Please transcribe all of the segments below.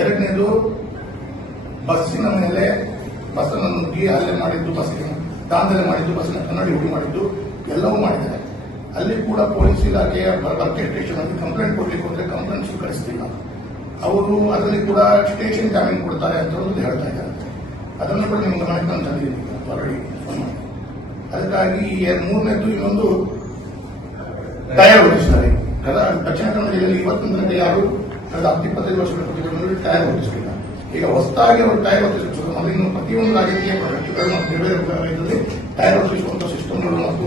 ಎರಡನೇದು ಬಸ್ಸಿನ ಮೇಲೆ ಬಸ್ಸನ್ನು ನುಗ್ಗಿ ಹಲ್ಲೆ ಮಾಡಿದ್ದು ಬಸ್ಸಿನ ದಾಂಧಲೆ ಮಾಡಿದ್ದು ಬಸ್ಸಿನ ಕನ್ನಡಿ ಉಡಿ ಮಾಡಿದ್ದು ಎಲ್ಲವೂ ಮಾಡಿದ್ದಾರೆ. ಅಲ್ಲಿ ಕೂಡ ಪೊಲೀಸ್ ಇಲಾಖೆಯ ಬರ್ಕೆ ಸ್ಟೇಷನ್ ಅಲ್ಲಿ ಕಂಪ್ಲೇಂಟ್ ಕೊಡ್ಲಿಕ್ಕೆ ಹೋದ್ರೆ ಕಂಪ್ಲೇಂಟ್ ಸ್ವೀಕರಿಸ್ತಿಲ್ಲ. ಅವರು ಅದರಲ್ಲಿ ಕೂಡ ಸ್ಟೇಷನ್ ಜಾಮೀನು ಕೊಡ್ತಾರೆ ಅಂತ ಒಂದು ಹೇಳ್ತಾ ಇದ್ದಾರೆ. ಅದನ್ನು ಕೂಡ ನಿಮ್ಗೆ ಗಮನಕ್ಕೆ ನಾನು ತಂದಿದ್ದೀನಿ. ಹೊರಡಿ ಅದಕ್ಕಾಗಿ ಮೂರನೇದು ಇನ್ನೊಂದು ಕದ ದಕ್ಷಿಣ ಕನ್ನಡ ಜಿಲ್ಲೆಯಲ್ಲಿ ಇವತ್ತಿನ ತನಕ ಯಾರು ಕಳೆದ ಹತ್ತು, ಇಪ್ಪತ್ತೈದು ವರ್ಷಗಳ ಟೈರ್ ಓಡಿಸಲಿಲ್ಲ ಈಗ ಹೊಸದಾಗಿ ಅವರು ಓಡಿಸಬೇಕು ಅಂದ್ರೆ ಇನ್ನು ಪ್ರತಿಯೊಂದು ರಾಜಕೀಯ ಪ್ರಾಜೆಕ್ಟ್ಗಳನ್ನು ಬೇರೆ ಟೈರ್ ಓಡಿಸುವಂತಹ ಸಿಸ್ಟಮ್ಗಳು ಮತ್ತು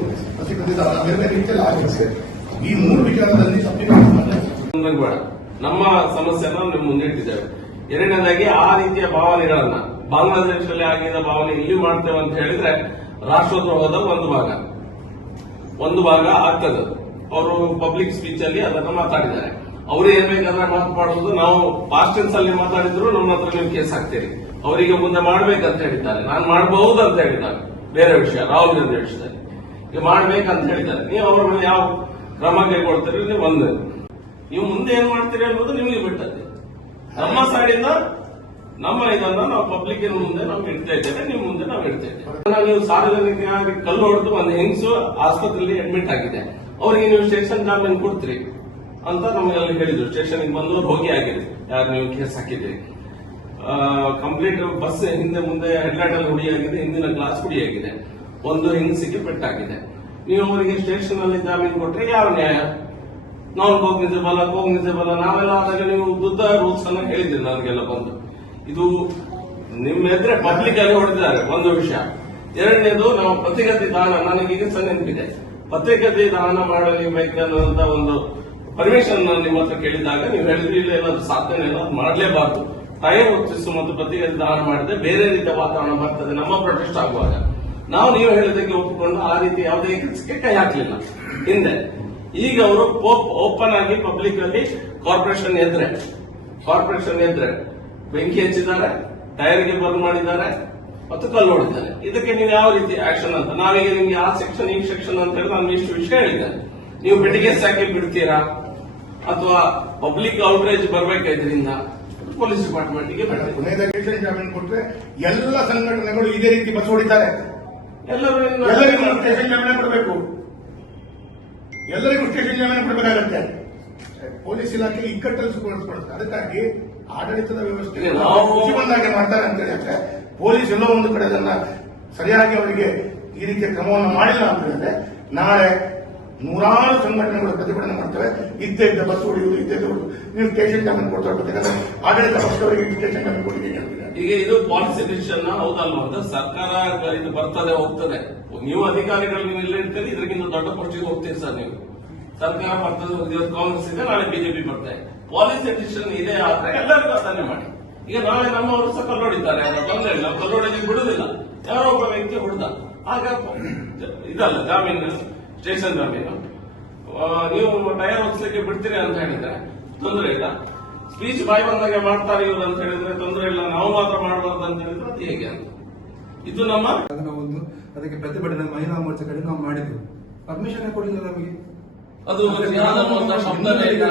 ರೀತಿಯಲ್ಲಿ ಆಗಿದೆ ಈ ಮೂರು ವಿಚಾರದಲ್ಲಿ ಬೇಡ ನಮ್ಮ ಸಮಸ್ಯೆನ ನಾವು ಮುಂದಿಟ್ಟಿದ್ದೇವೆ ಎರಡನೇದಾಗಿ ಆ ರೀತಿಯ ಭಾವನೆಗಳನ್ನ ಬಾಂಗ್ಲಾದೇಶದಲ್ಲಿ ಆಗಿದ್ದ ಭಾವನೆ ಇಲ್ಲಿ ಮಾಡ್ತೇವೆ ಅಂತ ಹೇಳಿದ್ರೆ ರಾಷ್ಟ್ರದ್ರೋಹದ ಒಂದು ಭಾಗ. ಒಂದು ಭಾಗ ಆಗ್ತದೆ. ಅವರು ಪಬ್ಲಿಕ್ ಸ್ಪೀಚ್ ಅಲ್ಲಿ ಅದನ್ನ ಮಾತಾಡಿದ್ದಾರೆ. ಅವರು ಏನ್ ಬೇಕಾದ್ರೆ ಮಾತಾಡೋದು ನಾವು ಪಾಸ್ಟೆನ್ಸ್ ಅಲ್ಲಿ ಮಾತಾಡಿದ್ರು ನಮ್ಮ ಹತ್ರ ನೀವು ಕೇಸ್ ಹಾಕ್ತೀರಿ. ಅವರಿಗೆ ಮುಂದೆ ಮಾಡ್ಬೇಕಂತ ಹೇಳಿದ್ದಾರೆ. ನಾನು ಮಾಡಬಹುದು ಅಂತ ಹೇಳಿದ್ದಾರೆ. ಬೇರೆ ವಿಷಯ, ರಾಹುಲ್ ಗಾಂಧಿ ವಿಷಯದಲ್ಲಿ ಈಗ ಮಾಡ್ಬೇಕಂತ ಹೇಳಿದ್ದಾರೆ. ನೀವು ಅವರ ಮೇಲೆ ಯಾವ ಕ್ರಮ ಕೈಗೊಳ್ತೀರಿ ನೀವು ಒಂದು, ನೀವು ಮುಂದೆ ಏನ್ ಮಾಡ್ತೀರಿ ಅನ್ನೋದು ನಿಮಗೆ ಬಿಟ್ಟದ್ದು. ನಮ್ಮ ಸೈಡಿಂದ ನಮ್ಮ ಇದನ್ನ ನಾವು ಪಬ್ಲಿಕ್ ಮುಂದೆ ನಾವು ಇಡ್ತಾ ಇದ್ದೇವೆ, ನಿಮ್ ಮುಂದೆ ನಾವು ಇಡ್ತಾ ಇದ್ದೇವೆ. ನೀವು ಸಾರ್ವಜನಿಕ ಕಲ್ಲು ಹೊಡೆದು ಒಂದು ಹೆಂಗಸು ಆಸ್ಪತ್ರೆಯಲ್ಲಿ ಅಡ್ಮಿಟ್ ಆಗಿದೆ. ಅವರಿಗೆ ನೀವು ಸ್ಟೇಷನ್ ಜಾಮೀನು ಕೊಡ್ತೀರಿ. ಅಂತ ನಮಗೆಲ್ಲ ಹೇಳಿದ್ರು. ಸ್ಟೇಷನ್ಗೆ ಬಂದು ರೋಗಿ ಆಗಿದೆ ಯಾರು ನೀವು ಕೇಸ್ ಹಾಕಿದ್ರಿ ಕಂಪ್ಲೀಟ್ ಬಸ್ ಹಿಂದೆ ಮುಂದೆ ಹೆಡ್ಲೈಟ್ ಅಲ್ಲಿ ಹುಡಿಯಾಗಿದೆ, ಹಿಂದಿನ ಗ್ಲಾಸ್ ಹುಡಿಯಾಗಿದೆ. ಒಂದು ಹೆಂಗಸಿಗೆ ಪೆಟ್ಟಾಗಿದೆ. ನೀವು ಅವರಿಗೆ ಸ್ಟೇಷನ್ ಅಲ್ಲಿ ಜಾಮೀನು ಕೊಟ್ರೆ ಯಾವ ನ್ಯಾಯ? ನಾನ್ ಕೋಗ್ನಿಸಬಲ್ಲ ಕೋಗ್ನಿಸಬಲ್ಲ ನಾವೆಲ್ಲ ಆದಾಗ ನೀವು ಉದ್ದ ರೂಲ್ಸ್ ಅನ್ನ ಹೇಳಿದ್ರಿ, ನನಗೆಲ್ಲ ಬಂದು. ಇದು ನಿಮ್ಮ ಎದುರೆ ಪಬ್ಲಿಕ್ ಅಲ್ಲಿ ಹೊಡೆದಿದ್ದಾರೆ, ಒಂದು ವಿಷಯ. ಎರಡನೇದು, ನಮ್ಮ ಪತ್ರಿಕತೆ ದಾನ ನನಗೀಗ ಸಹ ನೆನಪಿದೆ. ಪತ್ರಿಕತೆ ದಾನ ಮಾಡಲೇಬೇಕನ್ನುವಂತ ಒಂದು ಪರ್ಮಿಷನ್ ನಿಮ್ಮ ಹತ್ರ ಕೇಳಿದಾಗ ನೀವು ಹೇಳಿದ್ರಿ ಇಲ್ಲ ಏನಾದ್ರು ಸಾಧನೆ ಇಲ್ಲ ಮಾಡಲೇಬಾರದು. ಟೈರ್ ಹೊತ್ತಿಸು ಮತ್ತು ಪ್ರತಿಯೊಂದು ದಾನ ಮಾಡಿದ್ರೆ ಬೇರೆ ರೀತಿಯ ವಾತಾವರಣ ಬರ್ತದೆ, ನಮ್ಮ ಪ್ರೊಟೆಸ್ಟ್ ಆಗುವಾಗ. ನಾವು ನೀವು ಹೇಳಿದ್ದಕ್ಕೆ ಒಪ್ಪಿಕೊಂಡು ಆ ರೀತಿ ಯಾವುದೇ ಕೆಲಸಕ್ಕೆ ಕೈ ಹಾಕಲಿಲ್ಲ. ಹಿಂದೆ, ಈಗ ಅವರು ಓಪನ್ ಆಗಿ ಪಬ್ಲಿಕ್ ಅಲ್ಲಿ ಕಾರ್ಪೊರೇಷನ್ ಎದ್ರೆ ಕಾರ್ಪೊರೇಷನ್ ಎದ್ರೆ, ಬೆಂಕಿ ಹಚ್ಚಿದ್ದಾರೆ, ಟೈರ್ಗೆ ಬಂದ್ ಮಾಡಿದ್ದಾರೆ, ಮತ್ತು ಕಲ್ಲು ಹೊಡಿದ್ದಾರೆ ಇದಕ್ಕೆ ನೀವು ಯಾವ ರೀತಿ ಆಕ್ಷನ್ ಅಂತ? ನಾವೀಗ ನಿಮ್ಗೆ ಆ ಸೆಕ್ಷನ್ ಈ ಸೆಕ್ಷನ್ ಅಂತ ಹೇಳಿ ನಾನು ಇಷ್ಟು ವಿಷಯ ಹೇಳಿದ್ದೇನೆ. ನೀವು ಬೆಟ್ಟಿಗೆ ಸಾಕಿ ಬಿಡ್ತೀರಾ? ಅಥವಾ ಪಬ್ಲಿಕ್ ಔಟ್ರೇಜ್ ಬರ್ಬೇಕಾ ಇದರಿಂದ ಪೊಲೀಸ್ ಡಿಪಾರ್ಟ್ಮೆಂಟ್ಗೆ ಕೊನೆಯದಾಗಿ ಜಾಮೀನು ಕೊಟ್ಟರೆ ಎಲ್ಲ ಸಂಘಟನೆಗಳು ಇದೇ ರೀತಿ ಬಸ್ ಹೊಡಿತಾರೆ ಎಲ್ಲರಿಗೂ ಸ್ಟೇಷನ್ ಜಾಮೀನು ಕೊಡಬೇಕು. ಎಲ್ಲರಿಗೂ ಸ್ಟೇಷನ್ ಜಾಮೀನು ಕೊಡಬೇಕಾಗತ್ತೆ. ಪೊಲೀಸ್ ಇಲಾಖೆ ಇಕ್ಕಟ್ಟರಿಸಿಕೊಳ್ಳುತ್ತೆ ಅದಕ್ಕಾಗಿ ಆಡಳಿತದ ವ್ಯವಸ್ಥೆ ನಾವು- ಮಾಡ್ತಾರೆ ಅಂತ ಹೇಳಿದ್ರೆ ಪೊಲೀಸ್ ಎಲ್ಲೋ ಒಂದು ಕಡೆ ಅದನ್ನ ಸರಿಯಾಗಿ ಅವರಿಗೆ ಈ ರೀತಿಯ ಕ್ರಮವನ್ನು ಮಾಡಿಲ್ಲ ಅಂತ ಹೇಳಿದ್ರೆ ನಾಳೆ ನೂರಾರು ಸಂಘಟನೆಗಳು ಪ್ರತಿಭಟನೆ ಮಾಡ್ತವೆ ಇದ್ದೇ ಇದ್ದ ಬಸ್ ಹೊಡೆಯುವುದು, ಇದ್ದೇ ಇದ್ದ ಹೊಡೆಯುವುದು. ನೀವು ಸ್ಟೇಷನ್ ಜಾಮೀನು ಕೊಡ್ತಾ ಯಾಕಂದ್ರೆ ಆಡಳಿತ ಪಕ್ಷದವರಿಗೆ ಸ್ಟೇಷನ್ ಜಾಮೀನು ಕೊಟ್ಟಿದ್ದೀನಿ ಈಗ ಇದು ಪಾಲಿಸಿ ಡಿಸಿಷನ್ ಹೌದಲ್ವಾ? ಅಂತ ಸರ್ಕಾರ ಇದು ಬರ್ತದೆ, ಹೋಗ್ತದೆ. ನೀವು ಅಧಿಕಾರಿಗಳು ನೀವು ಎಲ್ಲ ಇರ್ತೀರಿ ಇದಕ್ಕಿಂತ ದೊಡ್ಡ ಪೋಸ್ಟಿಗೆ ಹೋಗ್ತೀರಿ ಸರ್ ನೀವು. ಸರ್ಕಾರ ಬರ್ತದೆ, ಇವತ್ತು ಕಾಂಗ್ರೆಸ್ ಇದೆ, ನಾಳೆ ಬಿಜೆಪಿ ಬರ್ತಾರೆ ಪಾಲಿಸಿ ಡಿಸಿಷನ್ ಇದೆ. ಆದ್ರೆ ಎಲ್ಲರಿಗೂ ಅದನ್ನೇ ಮಾಡಿ. ಈಗ ನಾಳೆ ನಮ್ಮವರು ಸಹ ಕಲ್ಲೋಡಿದ್ದಾರೆ ತೊಂದರೆ ಇಲ್ಲ. ಕಲ್ಲೊಡೆಗೆ ಬಿಡುದಿಲ್ಲ ಯಾರೋ ಒಬ್ಬ ವ್ಯಕ್ತಿ ಹುಡುಗ ಆಗ ಇದಲ್ಲ ಜಾಮೀನು ಜಾಮೀನು ಆ, ನೀವು ಟೈರ್ ಹೊತ್ಲಿಕ್ಕೆ ಬಿಡ್ತೀರಿ ಅಂತ ಹೇಳಿದ್ರೆ ತೊಂದರೆ ಇಲ್ಲ. ಸ್ಪೀಚ್ ಬಾಯ್ ಬಂದಾಗೆ ಮಾಡ್ತಾರೆ ಇವರು ಅಂತ ಹೇಳಿದ್ರೆ ತೊಂದರೆ ಇಲ್ಲ ನಾವು ಮಾತ್ರ ಮಾಡಬಾರ್ದು ಅಂತ ಹೇಳಿದ್ರೆ ಅದು ಹೇಗೆ ಅಂತ. ಇದು ನಮ್ಮ ಒಂದು ಅದಕ್ಕೆ ಪ್ರತಿಭಟನೆ ಮಹಿಳಾ ಮೋರ್ಚಾ ಕಡೆ ನಾವು ಮಾಡಿದ್ವಿ. ಪರ್ಮಿಷನ್ ಕೊಡಲಿಲ್ಲ ನಮಗೆ. ಅದು ಜ್ಞಾನ ಅನ್ನುವಂಥ ಶಬ್ದನೇ ಇಲ್ಲ.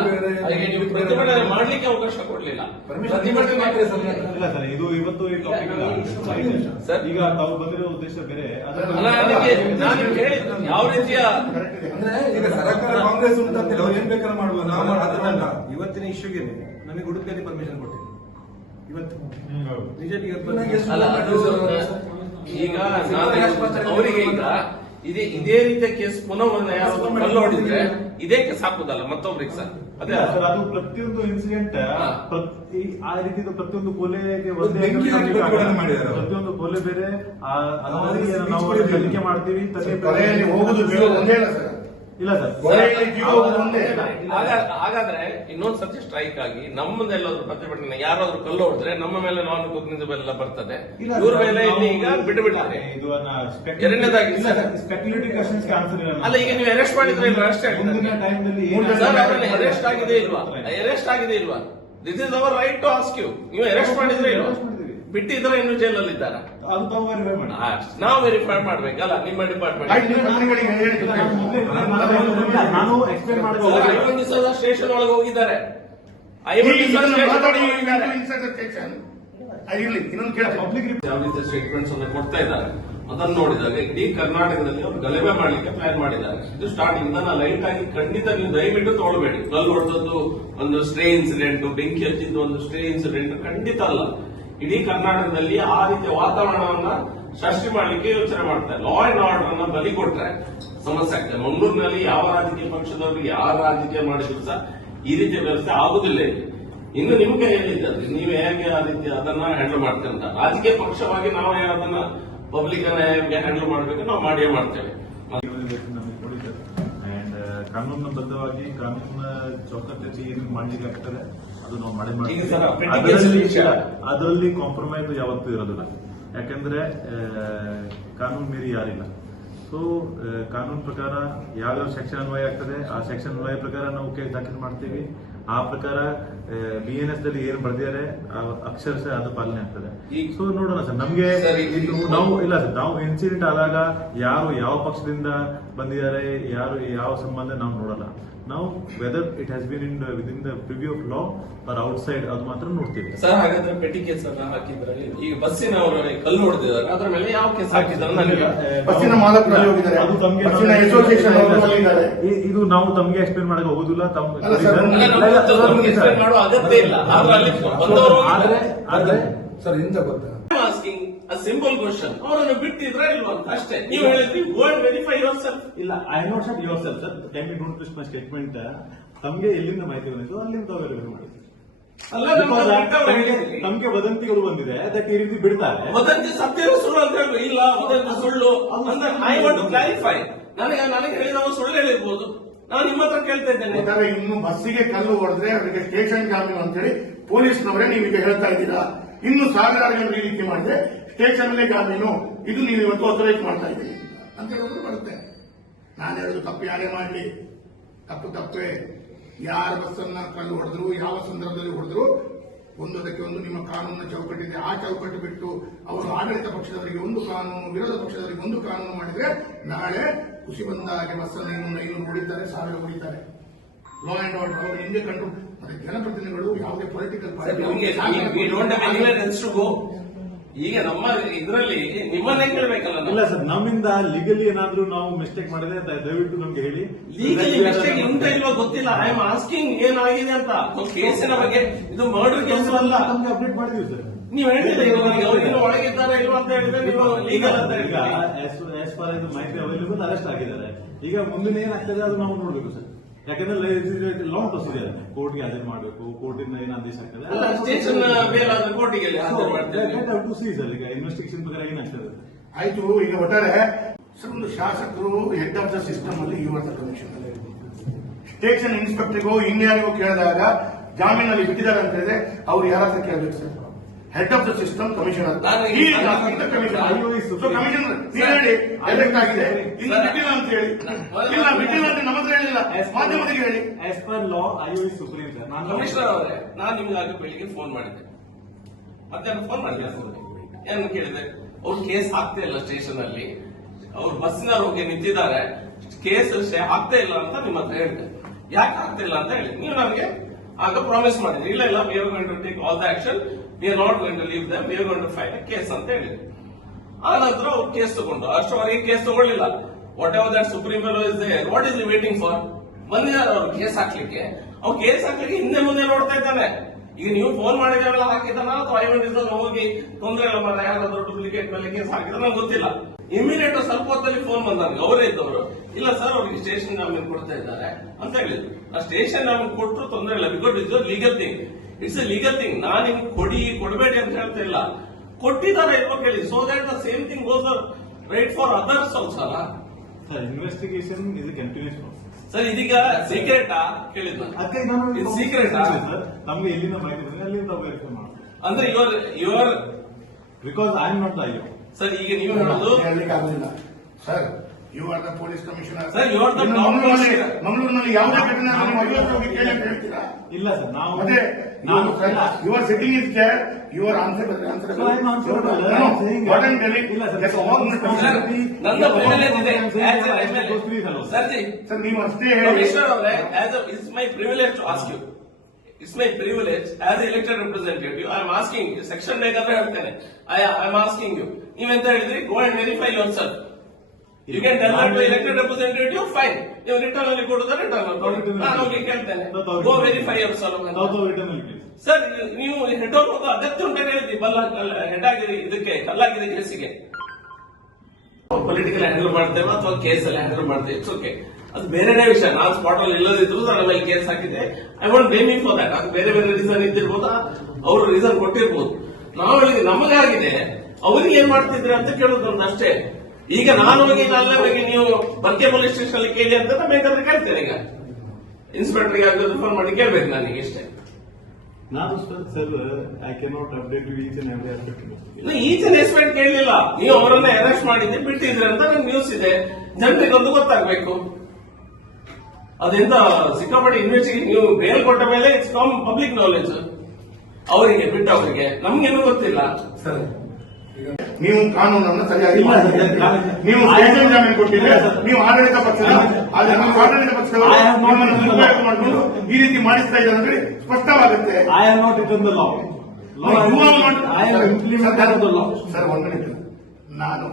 ಹಾಗೆ ನೀವು ಪ್ರತಿಭಟನೆ ಮಾಡ್ಲಿಕ್ಕೆ ಅವಕಾಶ ಕೊಡ್ಲಿಲ್ಲ. ಇಲ್ಲ. ಸರ್ ಇದು ಇವತ್ತು ಈ ಟಾಪಿಕ್ ಸರ್. ಈಗ ತಾವು ಬಂದಿರೋ ಉದ್ದೇಶ ಬೇರೆ. ಅದನ್ನ- ನಾನು ಹೇಳಿದ್ದು ಯಾವ ರೀತಿಯ ಅಂದ್ರೆ ಈಗ ಸರ್ಕಾರ ಕಾಂಗ್ರೆಸ್ ಉಂಟು ಅಂತ ಅವ್ರು ಏನ್ ಬೇಕಾದ್ರೆ ಮಾಡ್ಬೋದು ನಾವು ಮಾಡೋದಿಲ್ಲ ಅಂತ. ಇವತ್ತಿನ ಇಶ್ಯೂಗೆ ನಮಗೆ ಉಡುಪಿಯಲ್ಲಿ ಪರ್ಮಿಷನ್ ಕೊಟ್ಟಿಲ್ಲ. ಇವತ್ತು. ಬಿಜೆಪಿಗೆ ಅಲ್ಲ ಅದು ಈಗ ಅವರಿಗೆ ಈಗ ಇದೇ ಇದೇ ರೀತಿಯ ಕೇಸ್ ಪುನಃ ಹೊಡಿದ್ರೆ ಇದೇ ಕೇಸ್ ಹಾಕುದಲ್ಲ ಮತ್ತೊಬ್ರಿಗೆ ಸರ್. ಅದೇ ಸರ್ ಅದು ಪ್ರತಿಯೊಂದು ಇನ್ಸಿಡೆಂಟ್ ಆ ರೀತಿ ಪ್ರತಿಯೊಂದು ಕೊಲೆಗೆ ಒಂದೇ. ಪ್ರತಿಯೊಂದು ಕೊಲೆ ಬೇರೆ ನಾವು ತನಿಖೆ ಮಾಡ್ತೀವಿ ತಲೆ ಹೋಗುದು ಬೇರೆ ಒಂದೇ ಇಲ್ಲ ಸರ್. ಹಾಗಾದ್ರೆ ಇನ್ನೊಂದ್ ಸತಿ ಸ್ಟ್ರೈಕ್ ಆಗಿ ನಮ್ಮದೆಲ್ಲಾದ್ರೂ ಪ್ರತಿಭಟನೆ ಯಾರಾದ್ರೂ ಕಲ್ಲು ಹೊಡೆದ್ರೆ ನಮ್ಮ ಮೇಲೆ ನಾನ್ ಕೊಗ್ನಿಸಬಲ್ ಎಲ್ಲ ಬರ್ತದೆ. ಇವ್ರ ಮೇಲೆ ಇಲ್ಲಿ ಈಗ ಬಿಟ್ಟು ಬಿಡ್ತಾರೆ. ಎರಡನೇದಾಗಿ ಆನ್ಸರ್ ಇಲ್ಲ. ಅಲ್ಲ ಈಗ ನೀವು ಅರೆಸ್ಟ್ ಮಾಡಿದ್ರೆ ಇಲ್ಲ ಅಷ್ಟೇ ಅರೆಸ್ಟ್ ಆಗಿದೆ ಇಲ್ವಾ? ಅರೆಸ್ಟ್ ಆಗಿದೆ ಇಲ್ವಾ? This is our right to ask you ನೀವು ಅರೆಸ್ಟ್ ಮಾಡಿದ್ರೆ ಇಲ್ವಾ. ಬಿಟ್ಟಿದ್ರೆ ಇನ್ನು ಜೈಲಲ್ಲಿ ಇದ್ದಾರೆ ಅದು ತಾವು ವೆರಿಫೈ ಮಾಡಿ. ನಾವು ವೆರಿಫೈ ಮಾಡ್ಬೇಕಲ್ಲ ನಿಮ್ಮ ಡಿಪಾರ್ಟ್ಮೆಂಟ್ ದಿವಸದ ಸ್ಟೇಷನ್ ಒಳಗೆ ಹೋಗಿದ್ದಾರೆ. ಸ್ಟೇಟ್ಮೆಂಟ್ಸ್ ಅನ್ನು ಕೊಡ್ತಾ ಇದ್ದಾರೆ? ಅದನ್ನು ನೋಡಿದಾಗ ಇಡೀ ಕರ್ನಾಟಕದಲ್ಲಿ ಅವರು ಗಲಭೆ ಮಾಡಲಿಕ್ಕೆ ಪ್ಲಾನ್ ಮಾಡಿದ್ದಾರೆ. ಇದು ಸ್ಟಾರ್ಟಿಂಗ್ ನಾನು ಲೈಟ್ ಆಗಿ ಖಂಡಿತ ನೀವು ದಯವಿಟ್ಟು ತೊಗೊಳ್ಬೇಡಿ. ಕಲ್ಲು ಹೊಡೆದದ್ದು ಒಂದು ಸ್ಟ್ರೇ ಇನ್ಸಿಡೆಂಟ್ ಬೆಂಕಿ ಹಚ್ಚಿದ್ದು ಒಂದು ಸ್ಟ್ರೇ ಇನ್ಸಿಡೆಂಟ್ ಖಂಡಿತ ಅಲ್ಲ. ಇಡೀ ಕರ್ನಾಟಕದಲ್ಲಿ ಆ ರೀತಿಯ ವಾತಾವರಣವನ್ನ ಸೃಷ್ಟಿ ಮಾಡಲಿಕ್ಕೆ ಯೋಚನೆ ಮಾಡ್ತಾರೆ ಲಾ ಅಂಡ್ ಆರ್ಡರ್ ಅನ್ನ ಬಲಿ ಕೊಟ್ರೆ ಸಮಸ್ಯೆ ಆಗ್ತದೆ. ಮಂಗಳೂರಿನಲ್ಲಿ ಯಾವ ರಾಜಕೀಯ ಪಕ್ಷದವರಿಗೆ ಯಾವ ರಾಜಕೀಯ ಮಾಡಿದ್ರು ಸಹ ಈ ರೀತಿಯ ವ್ಯವಸ್ಥೆ ಆಗುದಿಲ್ಲ ಇನ್ನು ನಿಮ್ಗೆ ಹೇಳಿದ್ದಾರೆ ನೀವು ಹೇಗೆ ಆ ರೀತಿ ಅದನ್ನ ಹ್ಯಾಂಡಲ್ ಮಾಡ್ತೇವೆ ಅಂತ. ರಾಜಕೀಯ ಪಕ್ಷವಾಗಿ ನಾವು ಅದನ್ನ ಪಬ್ಲಿಕ್ ಅನ್ನ ಹೇಗೆ ಹ್ಯಾಂಡಲ್ ಮಾಡ್ಬೇಕು ನಾವು ಮಾಡಿಯೇ ಮಾಡ್ತೇವೆ. ಕಾನೂನು ಬದ್ಧವಾಗಿ ಕಾನೂನಿನ ಚೌಕಟ್ಟಲ್ಲಿ ಏನು ಮಾಡ್ಲಿಕ್ಕೆ ಆಗ್ತದೆ? ಅದು ನಾವು ಅದರಲ್ಲಿ ಕಾಂಪ್ರಮೈಸ್ ಯಾವತ್ತೂ ಇರೋದಿಲ್ಲ. ಯಾಕಂದ್ರೆ ಕಾನೂನು ಮೀರಿ ಯಾರಿಲ್ಲ. ಸೊ ಕಾನೂನು ಪ್ರಕಾರ ಯಾವ್ಯಾವ ಸೆಕ್ಷನ್ ಅನ್ವಯ ಆಗ್ತದೆ ಆ ಸೆಕ್ಷನ್ ಅನ್ವಯ ಪ್ರಕಾರ ನಾವು ಕೇಸ್ ದಾಖಲು ಮಾಡ್ತೀವಿ. ಆ ಪ್ರಕಾರ ಬಿ ಎನ್ ಎಸ್ ದಲ್ಲಿ ಏನ್ ಬರ್ದಿದ್ದಾರೆ ಅಕ್ಷರಶಃ ಅದು ಪಾಲನೆ ಆಗ್ತದೆ. ಸೊ ನೋಡೋಣ ಸರ್ ನಮ್ಗೆ ನಾವು ಇಲ್ಲ ಸರ್ ನಾವು ಇನ್ಸಿಡೆಂಟ್ ಆದಾಗ ಯಾರು ಯಾವ ಪಕ್ಷದಿಂದ ಬಂದಿದ್ದಾರೆ ಯಾರು ಯಾವ ಸಂಬಂಧ ನಾವು ನೋಡಲ್ಲ. ನಾವು whether it has been in within the preview of law or outside ಅದು ಮಾತ್ರ ನೋಡ್ತೀವಿ. ಸರ್ ಹಾಗಾದ್ರೆ ಪೆಟಿ ಕೇಸ್ ಅನ್ನ ಹಾಕಿದ್ರೆ ಬಸ್ಸಿನ ಬಸ್ಸಿನವರು ಕಲ್ಲು ಹೊಡೆದಿದ್ದಾರೆ. ಅದರ ಮೇಲೆ ಯಾವ ಕೇಸ್ ಹಾಕಿದ್ದಾರೆ? ನನಗೆ ಬಸ್ಸಿನ ಮಾಲಕರಲ್ಲಿ ಹೋಗಿದ್ದಾರೆ. ಅದು ತಮ್ಗೆ ಬಸ್ಸಿನ ಅಸೋಸಿಯೇಷನ್ ಅವರು ಹೋಗಿದ್ದಾರೆ ಇದು ನಾವು ತಮ್ಗೆ ಎಕ್ಸ್ಪ್ಲೇನ್ ಮಾಡಕ್ಕೆ ಹೋಗುದಿಲ್ಲ ತಮಗೆ ಎಕ್ಸ್ಪ್ಲೇನ್ ಮಾಡುವ ಅಗತ್ಯ ಇಲ್ಲ. ಆದ್ರೆ ಅಲ್ಲಿ ಬಂದವರು ಆದ್ರೆ ಆದ್ರೆ ಸರ್ ಇಂತ ಗೊತ್ತಾ? ಆಸ್ಕಿಂಗ್ ಅ ಸಿಂಪಲ್ ಕ್ವಶನ್ ಅವರನ್ನು ಬಿಟ್ಟಿದ್ರೆ ಇಲ್ವಾ ಅಂತ? ಅಷ್ಟೇ. ನೀವು ಹೇಳಿದ್ರಿ go and verify yourself ಇಲ್ಲ I not set yourself sir time don't twist my statement ತಮಗೆ ಎಲ್ಲಿಂದ ಮಾಹಿತಿ ಬಂದಿತ್ತು? ಅಲ್ಲಿಂದ ಅವರು ವೆರಿಫೈ ಮಾಡಿ ಅಲ್ಲ ನಮ್ಗೆ. ತಮ್ಗೆ ವದಂತಿಗಳು ಬಂದಿದೆ ಅದಕ್ಕೆ ಈ ರೀತಿ ಬಿಡ್ತಾರೆ. ವದಂತಿ ಸತ್ಯ ಸುಳ್ಳು ಅಂತ ಹೇಳ್ಬೇಕು. ಇಲ್ಲ ವದಂತಿ ಸುಳ್ಳು. ಅಂದ್ರೆ ಐ ವಾಂಟ್ ಟು ಕ್ಲಾರಿಫೈ ನನಗೆ ನನಗೆ ಹೇಳಿದವ ಸುಳ್ಳು ಹೇಳಿರ್ಬೋದು. ನಾನು ನಿಮ್ಮ ಹತ್ರ ಕೇಳ್ತಾ ಇದ್ದೇನೆ. ಇನ್ನು ಬಸ್ಸಿಗೆ ಕಲ್ಲು ಹೊಡೆದ್ರೆ ಅವರಿಗೆ ಸ್ಟೇಷನ್ ಜಾಮೀನು ಅಂತೇಳಿ ಪೊಲೀಸ್ನವರೇ ನೀವೀಗ ಹೇಳ್ತಾ ಇದ್ದೀರಾ? ಇನ್ನು ಸಾವಿರಾರು ಜನರು ಈ ರೀತಿ ಮಾಡಿದ್ರೆ ಸ್ಟೇಷನ್ಲೇ ಜಾಮೀನು ಇದು ನೀವು ಇವತ್ತು ಅಥರೈಸ್ ಮಾಡ್ತಾ ಇದ್ದೀರಿ ಅಂತ ಹೇಳಿದ್ರು ಬರುತ್ತೆ ನಾನು ಹೇಳುದು ತಪ್ಪು ಯಾರೇ ಮಾಡಲಿ ತಪ್ಪು ತಪ್ಪೇ ಯಾರ ಬಸ್ಸನ್ನ ಕಲ್ಲು ಹೊಡೆದ್ರು ಯಾವ ಸಂದರ್ಭದಲ್ಲಿ ಹೊಡೆದ್ರು ಒಂದೊಂದಕ್ಕೆ ಒಂದು ನಿಮ್ಮ ಕಾನೂನಿನ ಚೌಕಟ್ಟಿದೆ ಆ ಚೌಕಟ್ಟು ಬಿಟ್ಟು ಅವರು ಆಡಳಿತ ಪಕ್ಷದವರಿಗೆ ಒಂದು ಕಾನೂನು ವಿರೋಧ ಪಕ್ಷದವರಿಗೆ ಒಂದು ಕಾನೂನು ಮಾಡಿದ್ರೆ ನಾಳೆ ಖುಷಿ ಬಂದ ಹಾಗೆ ಬಸ್ಸನ್ನು ಇನ್ನೊಂದು ಐನೂರು ಹೊಡಿತಾರೆ ಸಾವಿರ ಹೊಡಿತಾರೆ ಲಾ ಅಂಡ್ ಆರ್ಡರ್ ಅವರು ಹಿಂದೆ ಕಂಡು ಮತ್ತೆ ಜನಪ್ರತಿನಿಧಿಗಳು ಯಾವುದೇ ಪೊಲಿಟಿಕಲ್ ಪಾರ್ಟಿ ಈಗ ನಮ್ಮ ಇದರಲ್ಲಿ ನಿಮ್ಮನ್ನೇ ಕೇಳಬೇಕಲ್ಲ ಇಲ್ಲ ಸರ್ ನಮ್ಮಿಂದ ಲೀಗಲಿ ಏನಾದ್ರೂ ನಾವು ಮಿಸ್ಟೇಕ್ ಮಾಡಿದ್ರೆ ದಯವಿಟ್ಟು ನಮ್ಗೆ ಹೇಳಿ. ಲೀಗಲಿ ಮಿಸ್ಟೇಕ್ ಉಂಟ ಇಲ್ವಾ ಗೊತ್ತಿಲ್ಲ. ಐ ಆಮ್ ಆಸ್ಕಿಂಗ್ ಏನಾಗಿದೆ ಅಂತ. ಒಂದು ಕೇಸಿನ ಬಗ್ಗೆ ಇದು ಮರ್ಡರ್ ಕೇಸ್ ಅಲ್ಲ. ನಮ್ಗೆ ಅಪ್ಡೇಟ್ ಮಾಡಿದ್ವಿ ಸರ್. ನೀವು ಹೇಳಿದ್ರೆ ಒಳಗಿದ್ದಾರೆ ಇಲ್ವಾ ಅಂತ ಹೇಳಿದ್ರೆ ನೀವು ಲೀಗಲ್ ಅಂತ ಈಗ ಆಸ್ ಫಾರ್ ಇದು ಮಾಹಿತಿ ಅವೈಲೇಬಲ್ ಅರೆಸ್ಟ್ ಆಗಿದ್ದಾರೆ. ಈಗ ಮುಂದಿನ ಏನಾಗ್ತದೆ ಅದು ನಾವು ನೋಡ್ಬೇಕು ಸರ್. ಯಾಕಂದ್ರೆ ಲಾಂಗ್ ಪ್ರೊಸೀಜರ್ ಕೋರ್ಟ್ಗೆ ಹಾಜರು ಮಾಡಬೇಕು. ಕೋರ್ಟಿಂದ ಏನು ಆದೇಶ ಆಗ್ತದೆ ಅಲ್ಲ ಸ್ಟೇಷನ್ ಬೇಲ್ ಆದ್ರೆ ಕೋರ್ಟಿಗೆ ಹಾಜರು ಮಾಡ್ತೇವೆ ಟು ಸಿ ಸರ್ ಈಗ ಇನ್ವೆಸ್ಟಿಗೇಷನ್ ಬಗ್ಗೆ ಏನಾಗ್ತದೆ? ಆಯ್ತು ಈಗ ಒಟ್ಟಾರೆ ಸರ್ ಒಂದು ಶಾಸಕರು ಹೆಡ್ ಆಫ್ ದ ಸಿಸ್ಟಮ್ ಅಲ್ಲಿ you are the commissioner station ಇನ್ಸ್ಪೆಕ್ಟರ್ಗೂ ಇನ್ಯಾರಿಗೂ ಕೇಳಿದಾಗ ಜಾಮೀನಲ್ಲಿ ಬಿಟ್ಟಿದ್ದಾರೆ ಅಂತ ಹೇಳಿದ್ರೆ ಅವ್ರು ಯಾರ ಹತ್ರ ಕೇಳಬೇಕು sir? Head of the system commissioner ನಾನು ಈ ಈಗ- ಕಮಿಷನರ್ IOE ಸೊ ಕಮಿಷನರ್ ನೀವು ಹೇಳಿ ಎಲೆಕ್ಟ್ ಆಗಿದೆ. ಇನ್ನು ಬಿಟ್ಟಿಲ್ಲ ಅಂತ ಹೇಳಿ. ಇಲ್ಲ ಬಿಟ್ಟಿಲ್ಲ ಅಂತ ನಮ್ಮ ಹತ್ರ ಹೇಳಿಲ್ಲ. ಮಾಧ್ಯಮದಿಗೆ ಹೇಳಿ. As per law I is supreme sir ನಾನು ಕಮಿಷನರ್ ಅವರೇ ನಾನು ನಿಮ್ಗಾಗಿ ಬೆಳಿಗ್ಗೆ ಫೋನ್ ಮಾಡಿದ್ದೆ. ಮತ್ತೆ ಫೋನ್ ಮಾಡಿದ್ದೆ ಏನು ಕೇಳಿದೆ? ಅವ್ರು ಕೇಸ್ ಹಾಕ್ತಾ ಇಲ್ಲ ಸ್ಟೇಷನ್ ಅಲ್ಲಿ. ಅವ್ರು ನ ಹೋಗಿ ನಿಂತಿದ್ದಾರೆ. ಕೇಸ್ ಆಗ್ತಾ ಇಲ್ಲ ಅಂತ ನಿಮ್ಮ ಹತ್ರ ಹೇಳಿದೆ. ಯಾಕೆ ಆಗ್ತಾ ಇಲ್ಲ ಅಂತ ಹೇಳಿ. ನೀವು ನನಗೆ ಆಗ ಪ್ರಾಮಿಸ್ ಮಾಡಿದ್ರಿ. ಇಲ್ಲ ಇಲ್ಲ we are going to take all the action we are not going to leave them we going to file case ಅಂತ ಹೇಳಿದ್ರು. ಆ ನಂತರ ಅವ್ರು ಕೇಸ್ ತಗೊಂಡು, ಅಷ್ಟವರೆಗೆ ಕೇಸ್ ತಗೊಳ್ಳಿಲ್ಲ. Whatever that supreme is there what is waiting for ಬಂದಿದ್ದಾರೆ ಅವ್ರು ಕೇಸ್ ಹಾಕ್ಲಿಕ್ಕೆ, ಅವ್ರು ಕೇಸ್ ಹಾಕ್ಲಿಕ್ಕೆ ಹಿಂದೆ ಮುಂದೆ ನೋಡ್ತಾ ಇದ್ದಾನೆ. ಈಗ ನೀವು ಫೋನ್ ಮಾಡಿದೆಲ್ಲ ಹಾಕಿದಾನ ಅಥವಾ ಐವನ್ ಹೋಗಿ ತೊಂದರೆ ಇಲ್ಲ ಮಾಡ ಯಾರಾದ್ರೂ ಡೂಪ್ಲಿಕೇಟ್ ಮೇಲೆ ಕೇಸ್ ಹಾಕಿದ್ರೆ ನಂಗೆ ಗೊತ್ತಿಲ್ಲ. ಇಮಿಡಿಯೇಟ್ ಸ್ವಲ್ಪ ಹೊತ್ತಲ್ಲಿ ಫೋನ್ ಬಂದ ಅವರೇ ಇದ್ದವರು. ಇಲ್ಲ ಸರ್ ಅವ್ರಿಗೆ ಸ್ಟೇಷನ್ ಜಾಮೀನು ಕೊಡ್ತಾ ಇದ್ದಾರೆ ಅಂತ ಹೇಳಿದ್ರು. ಆ ಸ್ಟೇಷನ್ ಜಾಮೀನು ಕೊಟ್ಟರು ತೊಂದರೆ ಇಲ್ಲ. Because is legal thing it's a legal thing ನಾನು ನಿಮ್ಗೆ ಕೊಡಿ ಕೊಡಬೇಡಿ ಅಂತ ಹೇಳ್ತಾ ಇಲ್ಲ. ಕೊಟ್ಟಿದ್ದಾರೆ ಇಲ್ವೋ ಕೇಳಿ. So that the same thing goes right for others also sir investigation ಇದು ಕಂಟಿನ್ಯೂಸ್ ಸರ್ ಇದೀಗ ಸೀಕ್ರೆಟ್ ಕೇಳಿದ್ ಅದಕ್ಕೆ ನಾನು ಸೀಕ್ರೆಟ್ secret ಆ? ಸರ್ ನಮ್ಗೆ ಎಲ್ಲಿಂದ ಮಾಹಿತಿ ಬಂದ್ರೆ ಅಲ್ಲಿಂದ ವೆರಿಫೈ ಮಾಡಿ ಅಂದ್ರೆ your your because I am not I sir ಈಗ ನೀವು ಹೇಳೋದು ಹೇಳಲಿಕ್ಕೆ ಆಗುದಿಲ್ಲ. Sir you are the police commissioner Sir, you are the top ಮಂಗಳೂರಿನಲ್ಲಿ commissioner. ಮಂಗಳೂರಿನಲ್ಲಿ ಯಾವುದೇ ಘಟನೆ ಆದ್ರೂ ನೀವು ಐವತ್ತು ಹೋಗಿ ಕೇಳಿ ಅಂತ ಹೇಳ್ತೀರಾ ಇಲ್ಲ ಸರ್ ನಾವು ಮತ್ತೆ ನಾನು you are sitting is care you are answer answer So I am answerable. I am saying what that- am telling ಇಲ್ಲ sir, that's all all sir ನನ್ನ privilege ಇದೆ I'm saying As a that I MLA. go three fellows. Sir ji sir ನೀವು ಅಷ್ಟೇ ಹೇಳಿ commissioner ಅವರೇ as it's my privilege to ask you it's my privilege as elected representative I am asking you section ಬೇಕಾದ್ರೆ ಹೇಳ್ತೇನೆ I I am asking you ನೀವೆಂತ ಹೇಳಿದ್ರಿ go and verify yourself you can tell that to elected representative fine ನೀವು return ಅಲ್ಲಿ ಕೊಡುತ್ತಾರೆ return ನಾನು ಹೋಗಿ ಕೇಳ್ತೇನೆ go verify yourself sir ನೀವು ಹೆಡ್ ಹೋಗೋ ಅಗತ್ಯ ಉಂಟು ಹೇಳಿದ್ರಿ ಬಲ್ಲ ಹೆಡ್ ಆಗಿದೆ ಇದಕ್ಕೆ ಕಲ್ಲಾಗಿದೆ ಕೇಸಿಗೆ. ಪೊಲಿಟಿಕಲ್ ಹ್ಯಾಂಡಲ್ ಮಾಡ್ತೇವೆ ಅಥವಾ ಕೇಸ್ ಅಲ್ಲಿ ಹ್ಯಾಂಡಲ್ ಮಾಡ್ತೇವೆ ಇಟ್ಸ್ ಓಕೆ ಅದು ಬೇರೆನೇ ವಿಷಯ ನಾನು ಸ್ಪಾಟ್ ಅಲ್ಲಿ ಇಲ್ಲದಿದ್ರು ನನ್ನ ಮೇಲೆ ಕೇಸ್ ಹಾಕಿದೆ. I want blame you for that ಅದು ಬೇರೆ ಬೇರೆ ರೀಸನ್ ಇದ್ದಿರ್ಬೋದಾ? ಅವರು ರೀಸನ್ ಕೊಟ್ಟಿರ್ಬೋದು. ನಾವು ಹೇಳಿದ್ವಿ ಆಗಿದೆ. ಅವ್ರಿಗೆ ಏನ್ ಮಾಡ್ತಿದ್ರಿ ಅಂತ ಕೇಳೋದು ಅಷ್ಟೇ. ಈಗ ನಾನು ಹೋಗಿ ಅಲ್ಲೇ ಹೋಗಿ ನೀವು ಬಗ್ಗೆ ಪೊಲೀಸ್ ಸ್ಟೇಷನ್ ಅಲ್ಲಿ ಕೇಳಿ ಅಂತ ನಾನು ಬೇಕಾದ್ರೆ ಕೇಳ್ತೇನೆ ಈಗ. ಇನ್ಸ್ಪೆಕ್ಟರ್ ಆಗೋದು ಫೋನ್ ಮಾಡಿ ಕೇಳ್ಬೇಕು ನನಗೆ ಇಷ್ಟೇ. ನಾನು sir I cannot update you each and every aspect ಇನ್ನು ಈಚ ಎಸ್ಪೆಕ್ಟ್ ಕೇಳಲಿಲ್ಲ. ನೀವು ಅವರನ್ನ ಅರೆಸ್ಟ್ ಮಾಡಿದ್ರಿ ಬಿಟ್ಟಿದ್ರೆ ಅಂತ ನಂಗೆ ನ್ಯೂಸ್ ಇದೆ. ಜನರಿಗೆ ಒಂದು ಗೊತ್ತಾಗ್ಬೇಕು. ಅದೆಂತ ಸಿಕ್ಕಾಪಟ್ಟೆ ಇನ್ವೆಸ್ಟಿಗೇಟ್ ನೀವು ಬೇಲ್ ಕೊಟ್ಟ ಮೇಲೆ ಇಟ್ಸ್ ಕಾಮ್ ಪಬ್ಲಿಕ್ ನಾಲೆಜ್ ಅವರಿಗೆ ಬಿಟ್ಟವರಿಗೆ. ನಮ್ಗೇನು ಗೊತ್ತಿಲ್ಲ. ಸರ್ ನೀವು ಕಾನೂನನ್ನು ಸರಿಯಾಗಿ ನೀವು ಸ್ಟೇಷನ್ ಜಾಮೀನು ಕೊಟ್ಟಿದ್ರೆ ನೀವು ಆಡಳಿತ ಪಕ್ಷದ ಆದ್ರೆ ನಮ್ಮ ಆಡಳಿತ ಪಕ್ಷದವರು ದುರುಪಯೋಗ ಮಾಡಿಕೊಂಡು ಈ ರೀತಿ ಮಾಡಿಸ್ತಾ ಇದ್ದಾರೆ ಅಂದ್ರೆ ಸ್ಪಷ್ಟವಾಗುತ್ತೆ. ಸರ್ ಒಂದು ನಿಮಿಷ ನಾನು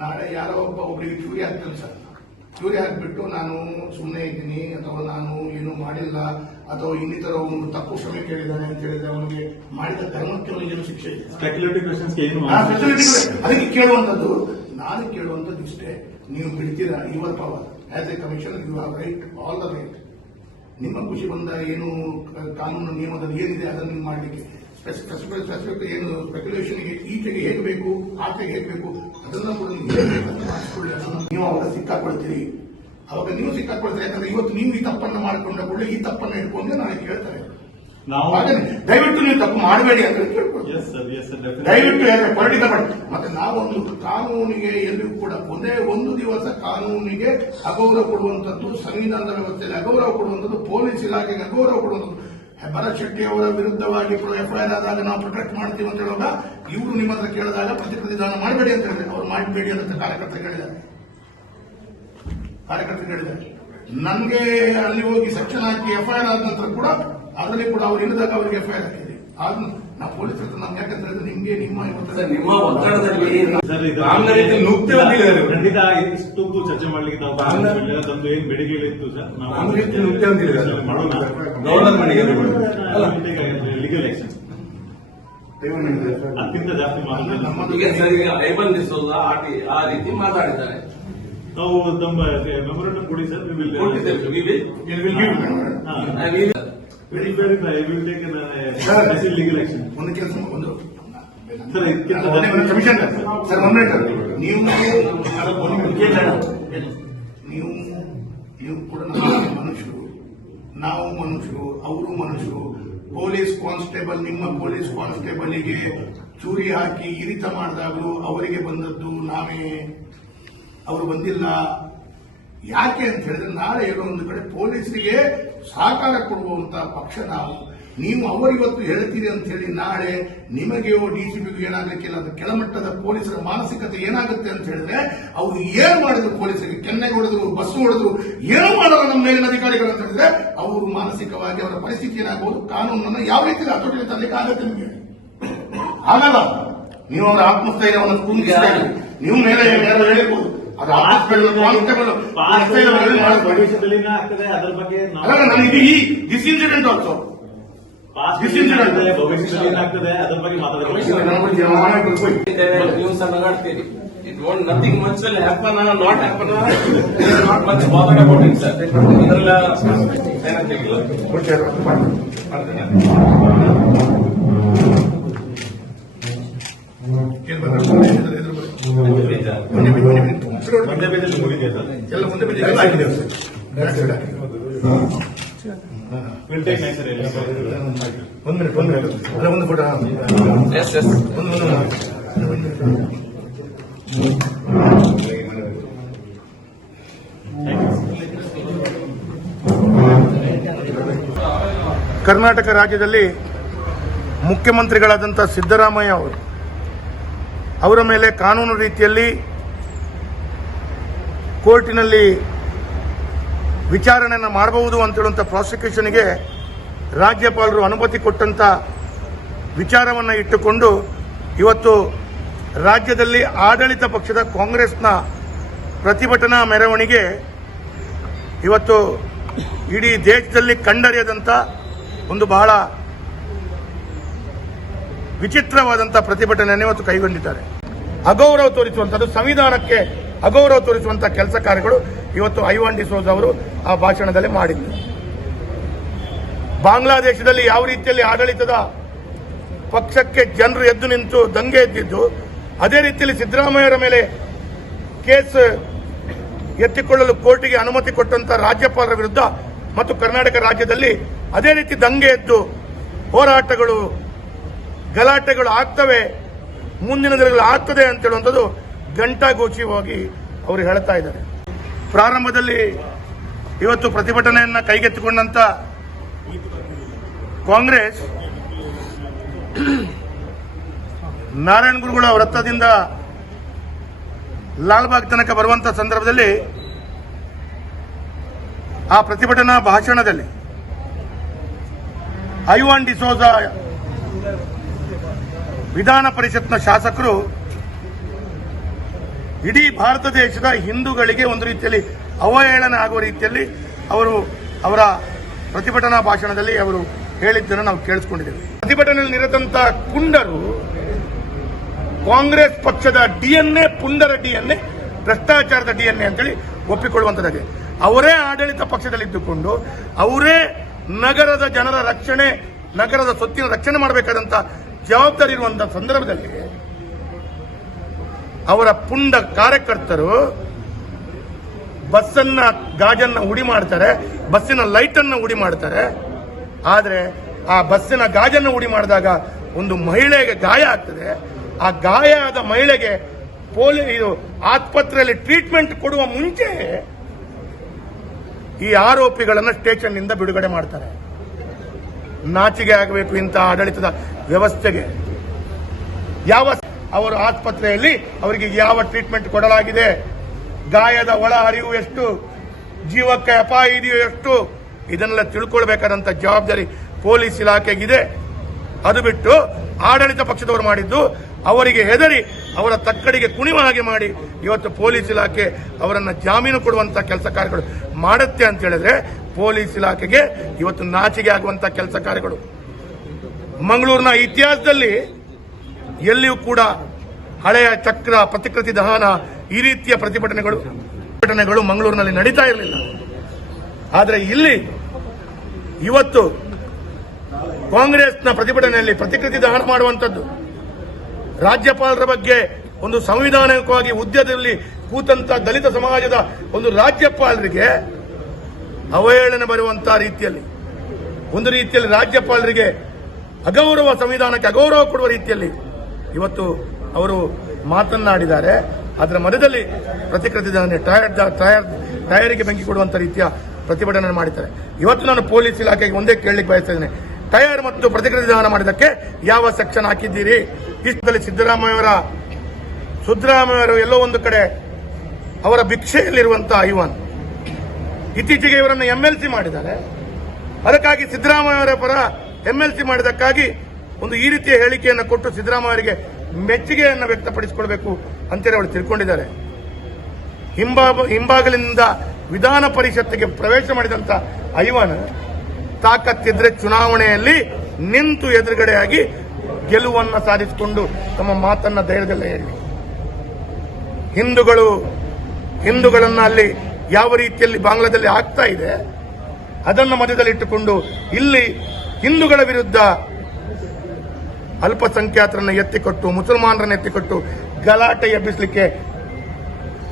ನಾಳೆ ಯಾರೋ ಒಬ್ಬ ಒಬ್ಬರಿಗೆ ಚೂರಿ ಹಾಕ್ತೇನೆ ಸರ್. ಚೂರಿ ಹಾಕ್ಬಿಟ್ಟು ನಾನು ಸುಮ್ಮನೆ ಇದ್ದೀನಿ ಅಥವಾ ನಾನು ಏನು ಮಾಡಿಲ್ಲ. ಅಥವಾ ಇನ್ನಿತರ ಒಂದು ತಪ್ಪು ಕ್ಷಮೆ ಕೇಳಿದ್ದಾನೆ ಅಂತ ಹೇಳಿದ್ರೆ ಅವನಿಗೆ ಮಾಡಿದ ಧರ್ಮಕ್ಕೆ ಅವನಿಗೆ ಶಿಕ್ಷೆ ಅದಕ್ಕೆ ಕೇಳುವಂತದ್ದು ನಾನು ಕೇಳುವಂತದ್ದು ಇಷ್ಟೇ. ನೀವು ಬಿಡ್ತೀರಾ? Your power as a commissioner you have right all the right ನಿಮ್ಮ ಖುಷಿ ಬಂದ ಏನು ಕಾನೂನು ನಿಯಮದಲ್ಲಿ ಏನಿದೆ ಅದನ್ನು ನೀವು ಮಾಡಲಿಕ್ಕೆ? ಏನು ಸ್ಪೆಕ್ಯುಲೇಷನ್ ಈಚೆಗೆ ಹೇಗೆ ಬೇಕು ಆಚೆಗೆ ಹೇಗೆ ಬೇಕು ಅದನ್ನ ಕೂಡ ನೀವು ಮಾಡಿಸ್ಕೊಳ್ಳಿ ಅದನ್ನು ನೀವು ಅವಾಗ ಸಿಕ್ಕಾಕೊಳ್ತೀರಿ ಅವಾಗ ನೀವು ಸಿಕ್ಕಾಕೊಳ್ತಾರೆ ಯಾಕಂದ್ರೆ ಇವತ್ತು ನೀವು ಈ ತಪ್ಪನ್ನು ಮಾಡಿಕೊಂಡ ಕೂಡ ಈ ತಪ್ಪನ್ನು ಇಟ್ಕೊಂಡು ನಾನು ಕೇಳ್ತಾರೆ ನಾವು ದಯವಿಟ್ಟು ನೀವು ತಪ್ಪು ಮಾಡಬೇಡಿ ಅಂತ ಕೇಳ್ಕೊಳ್ತೀವಿ ಸರ್ ದಯವಿಟ್ಟು ಯಾಕಂದ್ರೆ ಪೊಲಿಟಿಕಲ್ ಮಾಡಿ ಮತ್ತೆ ನಾವೊಂದು ಕಾನೂನಿಗೆ ಎಲ್ಲಿಯೂ ಕೂಡ ಒಂದೇ ಒಂದು ದಿವಸ ಕಾನೂನಿಗೆ ಅಗೌರವ ಕೊಡುವಂತದ್ದು ಸಂವಿಧಾನದ ವ್ಯವಸ್ಥೆಯಲ್ಲಿ ಅಗೌರವ ಕೊಡುವಂತದ್ದು ಪೊಲೀಸ್ ಇಲಾಖೆಗೆ ಅಗೌರವ ಕೊಡುವಂಥದ್ದು. ಭರತ್ ಶೆಟ್ಟಿ ಅವರ ವಿರುದ್ಧವಾಗಿ ಎಫ್ಐಆರ್ ಆದಾಗ ನಾವು ಪ್ರೊಟೆಕ್ಟ್ ಮಾಡ್ತೀವಿ ಅಂತ ಹೇಳುವಾಗ ಇವರು ನಿಮ್ಮ ಹತ್ರ ಕೇಳಿದಾಗ ಪ್ರತಿ ಪ್ರತಿದಾನ ಮಾಡಬೇಡಿ ಅಂತ ಹೇಳಿದ್ರೆ. ಅವ್ರು ಮಾಡಬೇಡಿ ಅಂತ ಕಾರ್ಯಕರ್ತರು ಹೇಳಿದ್ದಾರೆ. ಕಾರ್ಯಕರ್ತರು ಹೇಳಿದ್ದಾರೆ. ನನಗೆ ಅಲ್ಲಿ ಹೋಗಿ ಸೆಕ್ಷನ್ ಹಾಕಿ ಎಫ್ಐಆರ್ ಆದ ನಂತರ ಕೂಡ ಅದರಲ್ಲಿ ಕೂಡ ಅವ್ರು ಇಳಿದಾಗ ಅವರಿಗೆ ಎಫ್ಐಆರ್ ಹಾಕಿದ್ವಿ ಆಗ ನಾವು ಪೊಲೀಸ್ ಹತ್ರ ನಮ್ಗೆ ಯಾಕಂದ್ರೆ ಹೇಳಿದ್ರೆ ನಿಮ್ಗೆ ನಿಮ್ಮ ನಿಮ್ಮ ಒತ್ತಡದಲ್ಲಿ. ಖಂಡಿತ ಇಷ್ಟೊಂದು ಚರ್ಚೆ ಮಾಡ್ಲಿಕ್ಕೆ ನಾವು ಏನ್ ಬೆಳಿಗ್ಗೆ ಇತ್ತು ಸರ್. ಮಾಡೋಣ. ಲೀಗಲ್ ಆಕ್ಷನ್ ಅತ್ಯಂತ ಜಾಸ್ತಿ ಮಾತಾಡಿದ್ದಾರೆ ಈಗ ಸರ್ ಈಗ ಆ ರೀತಿ ಮಾತಾಡಿದ್ದಾರೆ. ನಾವು ತಮ್ಮ ಮೆಮೊರಂಡಮ್ ಕೊಡಿ ಸರ್ ವಿ will- ಕೊಟ್ಟಿದ್ದೇವೆ will give Very verify, we will take an, Sir. uh, legal action. ಒಂದು ಕೆಲಸ ಒಂದು. ಸರ್, ಒಂದು ಕಮಿಷನ್ ಸರ್ ಒಂದು ಮಿನಿಟ್ ನೀವು ನೀವು ನೀವು ಕೂಡ ನಮ್ಮ ಮನುಷ್ಯರು ನಾವು ಮನುಷ್ಯರು ಅವರು ಮನುಷ್ಯರು ಪೊಲೀಸ್ ಕಾನ್ಸ್ಟೇಬಲ್ ನಿಮ್ಮ ಪೊಲೀಸ್ ಕಾನ್ಸ್ಟೇಬಲ್ಗೆ ಚೂರಿ ಹಾಕಿ ಇರಿತ ಮಾಡಿದಾಗಲೂ ಅವರಿಗೆ ಬಂದದ್ದು ನಾವೇ. ಅವರು ಬಂದಿಲ್ಲ. ಯಾಕೆ ಅಂತ ಹೇಳಿದ್ರೆ ನಾಳೆ ಏನೋ ಒಂದು ಕಡೆ ಪೊಲೀಸರಿಗೆ ಸಹಕಾರ ಕೊಡುವಂತ ಪಕ್ಷ ನಾವು. ನೀವು ಅವರಿವತ್ತು ಹೇಳ್ತೀರಿ ಅಂತ ಹೇಳಿ ನಾಳೆ ನಿಮಗೆಯೋ ಪಿಗೂ ಏನಾಗಲಿಕ್ಕಿಲ್ಲ ಅದು ಕೆಳಮಟ್ಟದ ಪೊಲೀಸರ ಮಾನಸಿಕತೆ ಏನಾಗುತ್ತೆ ಅಂತ ಹೇಳಿದ್ರೆ ಅವರು ಏನು ಮಾಡಿದ್ರು ಪೊಲೀಸರಿಗೆ? ಕೆನ್ನೆಗೆ ಹೊಡೆದ್ರು ಬಸ್ ಹೊಡೆದ್ರು ಏನು ಮಾಡಲ್ಲ ನಮ್ಮ ಮೇಲಿನ ಅಧಿಕಾರಿಗಳು ಅಂತ ಹೇಳಿದ್ರೆ ಅವರು ಮಾನಸಿಕವಾಗಿ ಅವರ ಪರಿಸ್ಥಿತಿ ಏನಾಗಬಹುದು ಕಾನೂನನ್ನು ಯಾವ ರೀತಿ ಹತೋಟಿಗೆ ತರಲಿಕ್ಕೆ ಆಗುತ್ತೆ ನಿಮಗೆ? ಆಗಲ್ಲ. ನೀವು ಅವರ ಆತ್ಮಸ್ಥೈರ್ಯವನ್ನು ಇದ್ದೀರಿ. ನೀವು ಮೇಲೆ ಹೇಳಿರ್ಬೋದು ಅದು ಆತ್ಮಸ್ಥೈರ್ಯ ಕಾನ್ಸ್ಟೇಬಲ್ ಆತ್ಮಸ್ಥೈರ್ಯವನ್ನು ಮಾಡಬಹುದು. ಭವಿಷ್ಯದಲ್ಲಿ ಆಗ್ತದೆ ಅದರ ಬಗ್ಗೆ this incident also pass This is ಭವಿಷ್ಯದಲ್ಲಿ ಏನಾಗ್ತದೆ ಅದರ ಬಗ್ಗೆ ಮಾತಾಡಬೇಕು ಸಹ ನಗಾಡ್ತೀರಿ. It want nothing much will happen not happen not much bother about it sir ಇದರೆಲ್ಲ ಏನಂತಿಲ್ಲ ಒಂದೇ ಪೇಜಲ್ಲಿ ಮುಗಿದಿದೆ ಸರ್ ಎಲ್ಲ ಮುಂದೆ ಬಿದ್ದು ಎಲ್ಲ ಆಗಿದೆ ಸರ್. ಬ್ಯಾಕ್ ಸೈಡ್ ಹಾಕಿ. ವಿಲ್ ಒಂದು ಮಿನಿಟ್ ಒಂದು ಮಿನಿಟ್ ಅಲ್ಲ ಒಂದು ಫೋಟೋ ಎಸ್ ಎಸ್ ಒಂದು ಒಂದು ಕರ್ನಾಟಕ ರಾಜ್ಯದಲ್ಲಿ ಮುಖ್ಯಮಂತ್ರಿಗಳಾದಂಥ ಸಿದ್ದರಾಮಯ್ಯ ಅವರು ಅವರ ಮೇಲೆ ಕಾನೂನು ರೀತಿಯಲ್ಲಿ ಕೋರ್ಟಿನಲ್ಲಿ ವಿಚಾರಣೆಯನ್ನು ಮಾಡಬಹುದು ಅಂತ ಹೇಳುವಂಥ ಪ್ರಾಸಿಕ್ಯೂಷನ್ಗೆ ರಾಜ್ಯಪಾಲರು ಅನುಮತಿ ಕೊಟ್ಟಂತ ವಿಚಾರವನ್ನು ಇಟ್ಟುಕೊಂಡು ಇವತ್ತು ರಾಜ್ಯದಲ್ಲಿ ಆಡಳಿತ ಪಕ್ಷದ ಕಾಂಗ್ರೆಸ್ನ ಪ್ರತಿಭಟನಾ ಮೆರವಣಿಗೆ ಇವತ್ತು ಇಡೀ ದೇಶದಲ್ಲಿ ಕಂಡರಿಯದಂಥ ಒಂದು ಬಹಳ ವಿಚಿತ್ರವಾದಂಥ ಪ್ರತಿಭಟನೆಯನ್ನು ಇವತ್ತು ಕೈಗೊಂಡಿದ್ದಾರೆ. ಅಗೌರವ ತೋರಿಸುವಂಥದ್ದು ಸಂವಿಧಾನಕ್ಕೆ ಅಗೌರವ ತೋರಿಸುವಂಥ ಕೆಲಸ ಕಾರ್ಯಗಳು ಇವತ್ತು ಐವಾನ್ ಡಿಸೋಜ್ ಅವರು ಆ ಭಾಷಣದಲ್ಲಿ ಮಾಡಿದ್ರು. ಬಾಂಗ್ಲಾದೇಶದಲ್ಲಿ ಯಾವ ರೀತಿಯಲ್ಲಿ ಆಡಳಿತದ ಪಕ್ಷಕ್ಕೆ ಜನರು ಎದ್ದು ನಿಂತು ದಂಗೆ ಎದ್ದಿದ್ದು, ಅದೇ ರೀತಿಯಲ್ಲಿ ಸಿದ್ದರಾಮಯ್ಯರ ಮೇಲೆ ಕೇಸ್ ಎತ್ತಿಕೊಳ್ಳಲು ಕೋರ್ಟಿಗೆ ಅನುಮತಿ ಕೊಟ್ಟಂತ ರಾಜ್ಯಪಾಲರ ವಿರುದ್ಧ ಮತ್ತು ಕರ್ನಾಟಕ ರಾಜ್ಯದಲ್ಲಿ ಅದೇ ರೀತಿ ದಂಗೆ ಎದ್ದು ಹೋರಾಟಗಳು, ಗಲಾಟೆಗಳು ಆಗ್ತವೆ, ಮುಂದಿನ ದಿನಗಳು ಆಗ್ತದೆ ಅಂತ ಹೇಳುವಂಥದ್ದು ಘಂಟಾಘೋಷಿಯಾಗಿ ಅವರು ಹೇಳ್ತಾ ಇದ್ದಾರೆ. ಪ್ರಾರಂಭದಲ್ಲಿ ಇವತ್ತು ಪ್ರತಿಭಟನೆಯನ್ನ ಕೈಗೆತ್ತಿಕೊಂಡಂತ ಕಾಂಗ್ರೆಸ್ ನಾರಾಯಣ ಗುರುಗಳ ವೃತ್ತದಿಂದ ಲಾಲ್ಬಾಗ್ ತನಕ ಬರುವಂತ ಸಂದರ್ಭದಲ್ಲಿ ಆ ಪ್ರತಿಭಟನಾ ಭಾಷಣದಲ್ಲಿ ಐವಾನ್ ಡಿಸೋಜಾ ವಿಧಾನ ಪರಿಷತ್ನ ಶಾಸಕರು ಇಡೀ ಭಾರತ ದೇಶದ ಹಿಂದೂಗಳಿಗೆ ಒಂದು ರೀತಿಯಲ್ಲಿ ಅವಹೇಳನ ಆಗುವ ರೀತಿಯಲ್ಲಿ ಅವರು ಅವರ ಪ್ರತಿಭಟನಾ ಭಾಷಣದಲ್ಲಿ ಅವರು ಹೇಳಿದ್ದನ್ನು ನಾವು ಕೇಳಿಸ್ಕೊಂಡಿದ್ದೇವೆ. ಪ್ರತಿಭಟನೆಯಲ್ಲಿ ನಿರತಂತ ಕುಂಡರು ಕಾಂಗ್ರೆಸ್ ಪಕ್ಷದ ಡಿಎನ್ಎ, ಪುಂಡರ ಡಿಎನ್ಎ, ಭ್ರಷ್ಟಾಚಾರದ ಡಿಎನ್ಎ ಅಂತೇಳಿ ಒಪ್ಪಿಕೊಳ್ಳುವಂತದ್ದಾಗಿದೆ. ಅವರೇ ಆಡಳಿತ ಪಕ್ಷದಲ್ಲಿದ್ದುಕೊಂಡು ಅವರೇ ನಗರದ ಜನರ ರಕ್ಷಣೆ, ನಗರದ ಸೊತ್ತಿನ ರಕ್ಷಣೆ ಮಾಡಬೇಕಾದಂತ ಜವಾಬ್ದಾರಿ ಇರುವಂತಹ ಸಂದರ್ಭದಲ್ಲಿ ಅವರ ಪುಂಡ ಕಾರ್ಯಕರ್ತರು ಬಸ್ಸನ್ನ, ಗಾಜನ್ನ ಉಡಿ ಮಾಡ್ತಾರೆ, ಬಸ್ಸಿನ ಲೈಟ್ ಅನ್ನ ಉಡಿ ಮಾಡ್ತಾರೆ. ಆದ್ರೆ ಆ ಬಸ್ಸಿನ ಗಾಜನ್ನ ಉಡಿ ಮಾಡಿದಾಗ ಒಂದು ಮಹಿಳೆಗೆ ಗಾಯ ಆಗ್ತದೆ. ಆ ಗಾಯ ಆದ ಮಹಿಳೆಗೆ ಪೋಲಿ, ಇದು ಆಸ್ಪತ್ರೆಯಲ್ಲಿ ಟ್ರೀಟ್ಮೆಂಟ್ ಕೊಡುವ ಮುಂಚೆ ಈ ಆರೋಪಿಗಳನ್ನು ಸ್ಟೇಷನ್ನಿಂದ ಬಿಡುಗಡೆ ಮಾಡ್ತಾರೆ. ನಾಚಿಗೆ ಆಗಬೇಕು ಇಂತಹ ಆಡಳಿತದ ವ್ಯವಸ್ಥೆಗೆ. ಯಾವ ಅವರ ಆಸ್ಪತ್ರೆಯಲ್ಲಿ ಅವರಿಗೆ ಯಾವ ಟ್ರೀಟ್ಮೆಂಟ್ ಕೊಡಲಾಗಿದೆ? ಗಾಯದ ಒಳ ಹರಿವು ಎಷ್ಟು? ಜೀವಕ್ಕೆ ಅಪಾಯ ಇದೆಯೋ ಎಷ್ಟು? ಇದನ್ನೆಲ್ಲ ತಿಳ್ಕೊಳ್ಬೇಕಾದಂತ ಜವಾಬ್ದಾರಿ ಪೊಲೀಸ್ ಇಲಾಖೆಗಿದೆ. ಅದು ಬಿಟ್ಟು ಆಡಳಿತ ಪಕ್ಷದವರು ಮಾಡಿದ್ದು ಅವರಿಗೆ ಹೆದರಿ ಅವರ ತಕ್ಕಡಿಗೆ ಕುಣಿವ ಹಾಗೆ ಮಾಡಿ ಇವತ್ತು ಪೊಲೀಸ್ ಇಲಾಖೆ ಅವರನ್ನು ಜಾಮೀನು ಕೊಡುವಂತ ಕೆಲಸ ಕಾರ್ಯಗಳು ಮಾಡುತ್ತೆ ಅಂತ ಹೇಳಿದ್ರೆ ಪೊಲೀಸ್ ಇಲಾಖೆಗೆ ಇವತ್ತು ನಾಚಿಗೆ ಆಗುವಂತ ಕೆಲಸ ಕಾರ್ಯಗಳು. ಮಂಗಳೂರಿನ ಇತಿಹಾಸದಲ್ಲಿ ಎಲ್ಲಿಯೂ ಕೂಡ ಹಳೆಯ ಚಕ್ರ, ಪ್ರತಿಕೃತಿ ದಹನ ಈ ರೀತಿಯ ಪ್ರತಿಭಟನೆಗಳು ಪ್ರತಿಭಟನೆಗಳು ಮಂಗಳೂರಿನಲ್ಲಿ ನಡೀತಾ ಇರಲಿಲ್ಲ. ಆದರೆ ಇಲ್ಲಿ ಇವತ್ತು ಕಾಂಗ್ರೆಸ್ನ ಪ್ರತಿಭಟನೆಯಲ್ಲಿ ಪ್ರತಿಕೃತಿ ದಹನ ಮಾಡುವಂಥದ್ದು, ರಾಜ್ಯಪಾಲರ ಬಗ್ಗೆ ಒಂದು ಸಂವಿಧಾನಿಕವಾಗಿ ಹುದ್ದೆದಲ್ಲಿ ಕೂತಂತ ದಲಿತ ಸಮಾಜದ ಒಂದು ರಾಜ್ಯಪಾಲರಿಗೆ ಅವಹೇಳನೆ ಬರುವಂತಹ ರೀತಿಯಲ್ಲಿ, ಒಂದು ರೀತಿಯಲ್ಲಿ ರಾಜ್ಯಪಾಲರಿಗೆ ಅಗೌರವ ಸಂವಿಧಾನಕ್ಕೆ ಅಗೌರವ ಕೊಡುವ ರೀತಿಯಲ್ಲಿ ಇವತ್ತು ಅವರು ಮಾತನಾಡಿದ್ದಾರೆ ಅದರ ಮಧ್ಯದಲ್ಲಿ ಪ್ರತಿಕೃತಿ ಟಯರ್ ಟೈರ್ ಟೈರಿಗೆ ಬೆಂಕಿ ಕೊಡುವಂತ ರೀತಿಯ ಪ್ರತಿಭಟನೆ ಮಾಡಿದ್ದಾರೆ. ಇವತ್ತು ನಾನು ಪೊಲೀಸ್ ಇಲಾಖೆಗೆ ಒಂದೇ ಕೇಳಲಿಕ್ಕೆ ಬಯಸ್ತಾ ಇದ್ದೇನೆ. ಟೈರ್ ಮತ್ತು ಪ್ರತಿಕೃತಿ ದಹನ ಮಾಡಿದ್ದಕ್ಕೆ ಯಾವ ಸೆಕ್ಷನ್ ಹಾಕಿದ್ದೀರಿ? ಇಷ್ಟದಲ್ಲಿ ಸಿದ್ದರಾಮಯ್ಯವರ ಸಿದ್ದರಾಮಯ್ಯವರು ಎಲ್ಲೋ ಒಂದು ಕಡೆ ಅವರ ಭಿಕ್ಷೆಯಲ್ಲಿರುವಂತಹ ಐವನ್. ಇತ್ತೀಚೆಗೆ ಇವರನ್ನು ಎಂಎಲ್ಸಿ ಮಾಡಿದ್ದಾರೆ. ಅದಕ್ಕಾಗಿ ಸಿದ್ದರಾಮಯ್ಯವರ ಪರ ಎಂಎಲ್ಸಿ ಮಾಡಿದಕ್ಕಾಗಿ ಒಂದು ಈ ರೀತಿಯ ಹೇಳಿಕೆಯನ್ನು ಕೊಟ್ಟು ಸಿದ್ದರಾಮಯ್ಯರಿಗೆ ಮೆಚ್ಚುಗೆಯನ್ನು ವ್ಯಕ್ತಪಡಿಸಿಕೊಳ್ಬೇಕು ಅಂತೇಳಿ ಅವರು ತಿಳ್ಕೊಂಡಿದ್ದಾರೆ. ಹಿಂಬಾ ಹಿಂಬಾಗಲಿನಿಂದ ವಿಧಾನ ಪರಿಷತ್ತಿಗೆ ಪ್ರವೇಶ ಮಾಡಿದಂತ ಐವನ್ ತಾಕತ್ತಿದ್ರೆ ಚುನಾವಣೆಯಲ್ಲಿ ನಿಂತು ಎದುರುಗಡೆಯಾಗಿ ಗೆಲುವನ್ನು ಸಾಧಿಸಿಕೊಂಡು ತಮ್ಮ ಮಾತನ್ನ ಧೈರ್ಯದಲ್ಲೇ ಹೇಳಿ. ಹಿಂದೂಗಳು, ಹಿಂದೂಗಳನ್ನ ಅಲ್ಲಿ ಯಾವ ರೀತಿಯಲ್ಲಿ ಬಾಂಗ್ಲಾದಲ್ಲಿ ಆಗ್ತಾ ಇದೆ, ಅದನ್ನು ಮಧ್ಯದಲ್ಲಿಟ್ಟುಕೊಂಡು ಇಲ್ಲಿ ಹಿಂದೂಗಳ ವಿರುದ್ಧ ಅಲ್ಪಸಂಖ್ಯಾತರನ್ನ ಎತ್ತಿಕೊಟ್ಟು, ಮುಸಲ್ಮಾನರನ್ನು ಎತ್ತಿಕೊಟ್ಟು ಗಲಾಟೆ ಎಬ್ಬಿಸಲಿಕ್ಕೆ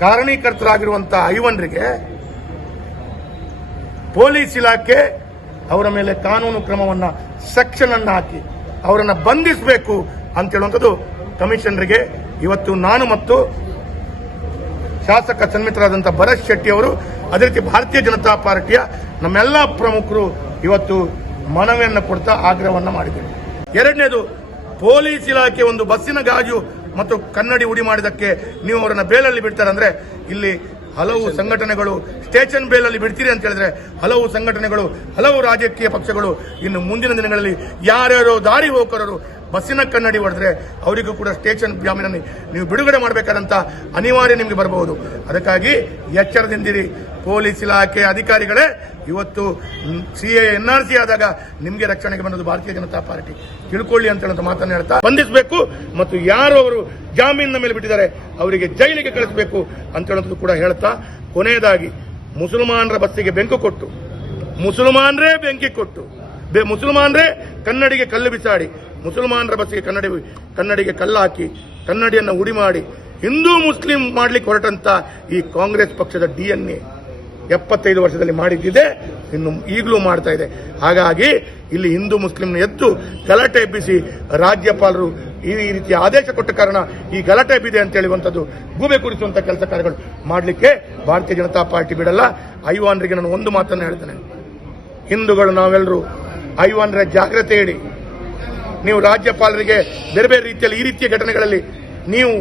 ಕಾರಣೀಕರ್ತರಾಗಿರುವಂತಹ ಐವನ್ರಿಗೆ ಪೊಲೀಸ್ ಇಲಾಖೆ ಅವರ ಮೇಲೆ ಕಾನೂನು ಕ್ರಮವನ್ನ ಸೆಕ್ಷನ್ ಅನ್ನು ಹಾಕಿ ಅವರನ್ನು ಬಂಧಿಸಬೇಕು ಅಂತ ಹೇಳುವಂಥದ್ದು ಕಮಿಷನರ್ಗೆ. ಇವತ್ತು ನಾನು ಮತ್ತು ಶಾಸಕ ಸನ್ಮಿತರಾದಂಥ ಭರತ್ ಶೆಟ್ಟಿ ಅವರು, ಅದೇ ರೀತಿ ಭಾರತೀಯ ಜನತಾ ಪಾರ್ಟಿಯ ನಮ್ಮೆಲ್ಲ ಪ್ರಮುಖರು ಇವತ್ತು ಮನವಿಯನ್ನು ಕೊಡ್ತಾ ಆಗ್ರಹವನ್ನು ಮಾಡಿದ್ದೇವೆ ಎರಡನೇದು ಪೊಲೀಸ್ ಇಲಾಖೆ ಒಂದು ಬಸ್ಸಿನ ಗಾಜು ಮತ್ತು ಕನ್ನಡಿ ಉಡಿ ಮಾಡಿದಕ್ಕೆ ನೀವು ಅವರನ್ನ ಬೇಲಲ್ಲಿ ಬಿಡ್ತಾರೆ ಅಂದ್ರೆ ಇಲ್ಲಿ ಹಲವು ಸಂಘಟನೆಗಳು ಸ್ಟೇಷನ್ ಬೇಲಲ್ಲಿ ಬಿಡ್ತೀರಿ ಅಂತ ಹೇಳಿದ್ರೆ ಹಲವು ಸಂಘಟನೆಗಳು ಹಲವು ರಾಜಕೀಯ ಪಕ್ಷಗಳು ಇನ್ನು ಮುಂದಿನ ದಿನಗಳಲ್ಲಿ ಯಾರ್ಯಾರು ದಾರಿ ಹೋಕರರು ಬಸ್ಸಿನ ಕನ್ನಡಿ ಹೊಡೆದ್ರೆ ಅವರಿಗೂ ಕೂಡ ಸ್ಟೇಷನ್ ಜಾಮೀನನ್ನು ನೀವು ಬಿಡುಗಡೆ ಮಾಡಬೇಕಾದಂತ ಅನಿವಾರ್ಯ ನಿಮಗೆ ಬರಬಹುದು. ಅದಕ್ಕಾಗಿ ಎಚ್ಚರದಿಂದಿರಿ. ಪೊಲೀಸ್ ಇಲಾಖೆ ಅಧಿಕಾರಿಗಳೇ ಇವತ್ತು C A, N R C ಆದಾಗ ನಿಮಗೆ ರಕ್ಷಣೆಗೆ ಬಂದದ್ದು ಭಾರತೀಯ ಜನತಾ ಪಾರ್ಟಿ. ತಿಳ್ಕೊಳ್ಳಿ ಅಂತ ಹೇಳುವಂತ ಮಾತನ್ನು ಹೇಳ್ತಾ ಬಂಧಿಸಬೇಕು ಮತ್ತು ಯಾರು ಅವರು ಜಾಮೀನಿನ ಮೇಲೆ ಬಿಟ್ಟಿದ್ದಾರೆ ಅವರಿಗೆ ಜೈಲಿಗೆ ಕಳಿಸಬೇಕು ಅಂತ ಹೇಳೋದು ಕೂಡ ಹೇಳ್ತಾ ಕೊನೆಯದಾಗಿ ಮುಸಲ್ಮಾನರ ಬಸ್ಸಿಗೆ ಬೆಂಕು ಕೊಟ್ಟು, ಮುಸಲ್ಮಾನರೇ ಬೆಂಕಿ ಕೊಟ್ಟು ಮುಸಲ್ಮಾನರೇ ಕನ್ನಡಿಗೆ ಕಲ್ಲು ಬಿಸಾಡಿ, ಮುಸಲ್ಮಾನರ ಬಸ್ಸಿಗೆ ಕನ್ನಡಿ ಕನ್ನಡಿಗೆ ಕಲ್ಲು ಹಾಕಿ ಕನ್ನಡಿಯನ್ನು ಉಡಿ ಮಾಡಿ ಹಿಂದೂ ಮುಸ್ಲಿಂ ಮಾಡ್ಲಿಕ್ಕೆ ಹೊರಟಂತ ಈ ಕಾಂಗ್ರೆಸ್ ಪಕ್ಷದ ಡಿ ಎನ್ ಎ. ಎಪ್ಪತ್ತೈದು ವರ್ಷದಲ್ಲಿ ಮಾಡಿದ್ದಿದೆ, ಇನ್ನು ಈಗಲೂ ಮಾಡ್ತಾ ಇದೆ. ಹಾಗಾಗಿ ಇಲ್ಲಿ ಹಿಂದೂ ಮುಸ್ಲಿಂನ ಎದ್ದು ಗಲಾಟೆ ಎಬ್ಬಿಸಿ ರಾಜ್ಯಪಾಲರು ಈ ರೀತಿಯ ಆದೇಶ ಕೊಟ್ಟ ಕಾರಣ ಈ ಗಲಾಟೆ ಎಬ್ಬಿದೆ ಅಂತ ಹೇಳುವಂಥದ್ದು ಗೂಬೆ ಕುರಿಸುವಂಥ ಕೆಲಸ ಕಾರ್ಯಗಳು ಮಾಡಲಿಕ್ಕೆ ಭಾರತೀಯ ಜನತಾ ಪಾರ್ಟಿ ಬಿಡಲ್ಲ. ಐವಾನ್ರಿಗೆ ನಾನು ಒಂದು ಮಾತನ್ನು ಹೇಳ್ತೇನೆ. ಹಿಂದೂಗಳು ನಾವೆಲ್ಲರೂ ಐವಾನ್ರ ಜಾಗ್ರತೆ ಹೇಳಿ, ನೀವು ರಾಜ್ಯಪಾಲರಿಗೆ ಬೇರೆ ಬೇರೆ ರೀತಿಯಲ್ಲಿ ಈ ರೀತಿಯ ಘಟನೆಗಳಲ್ಲಿ ನೀವು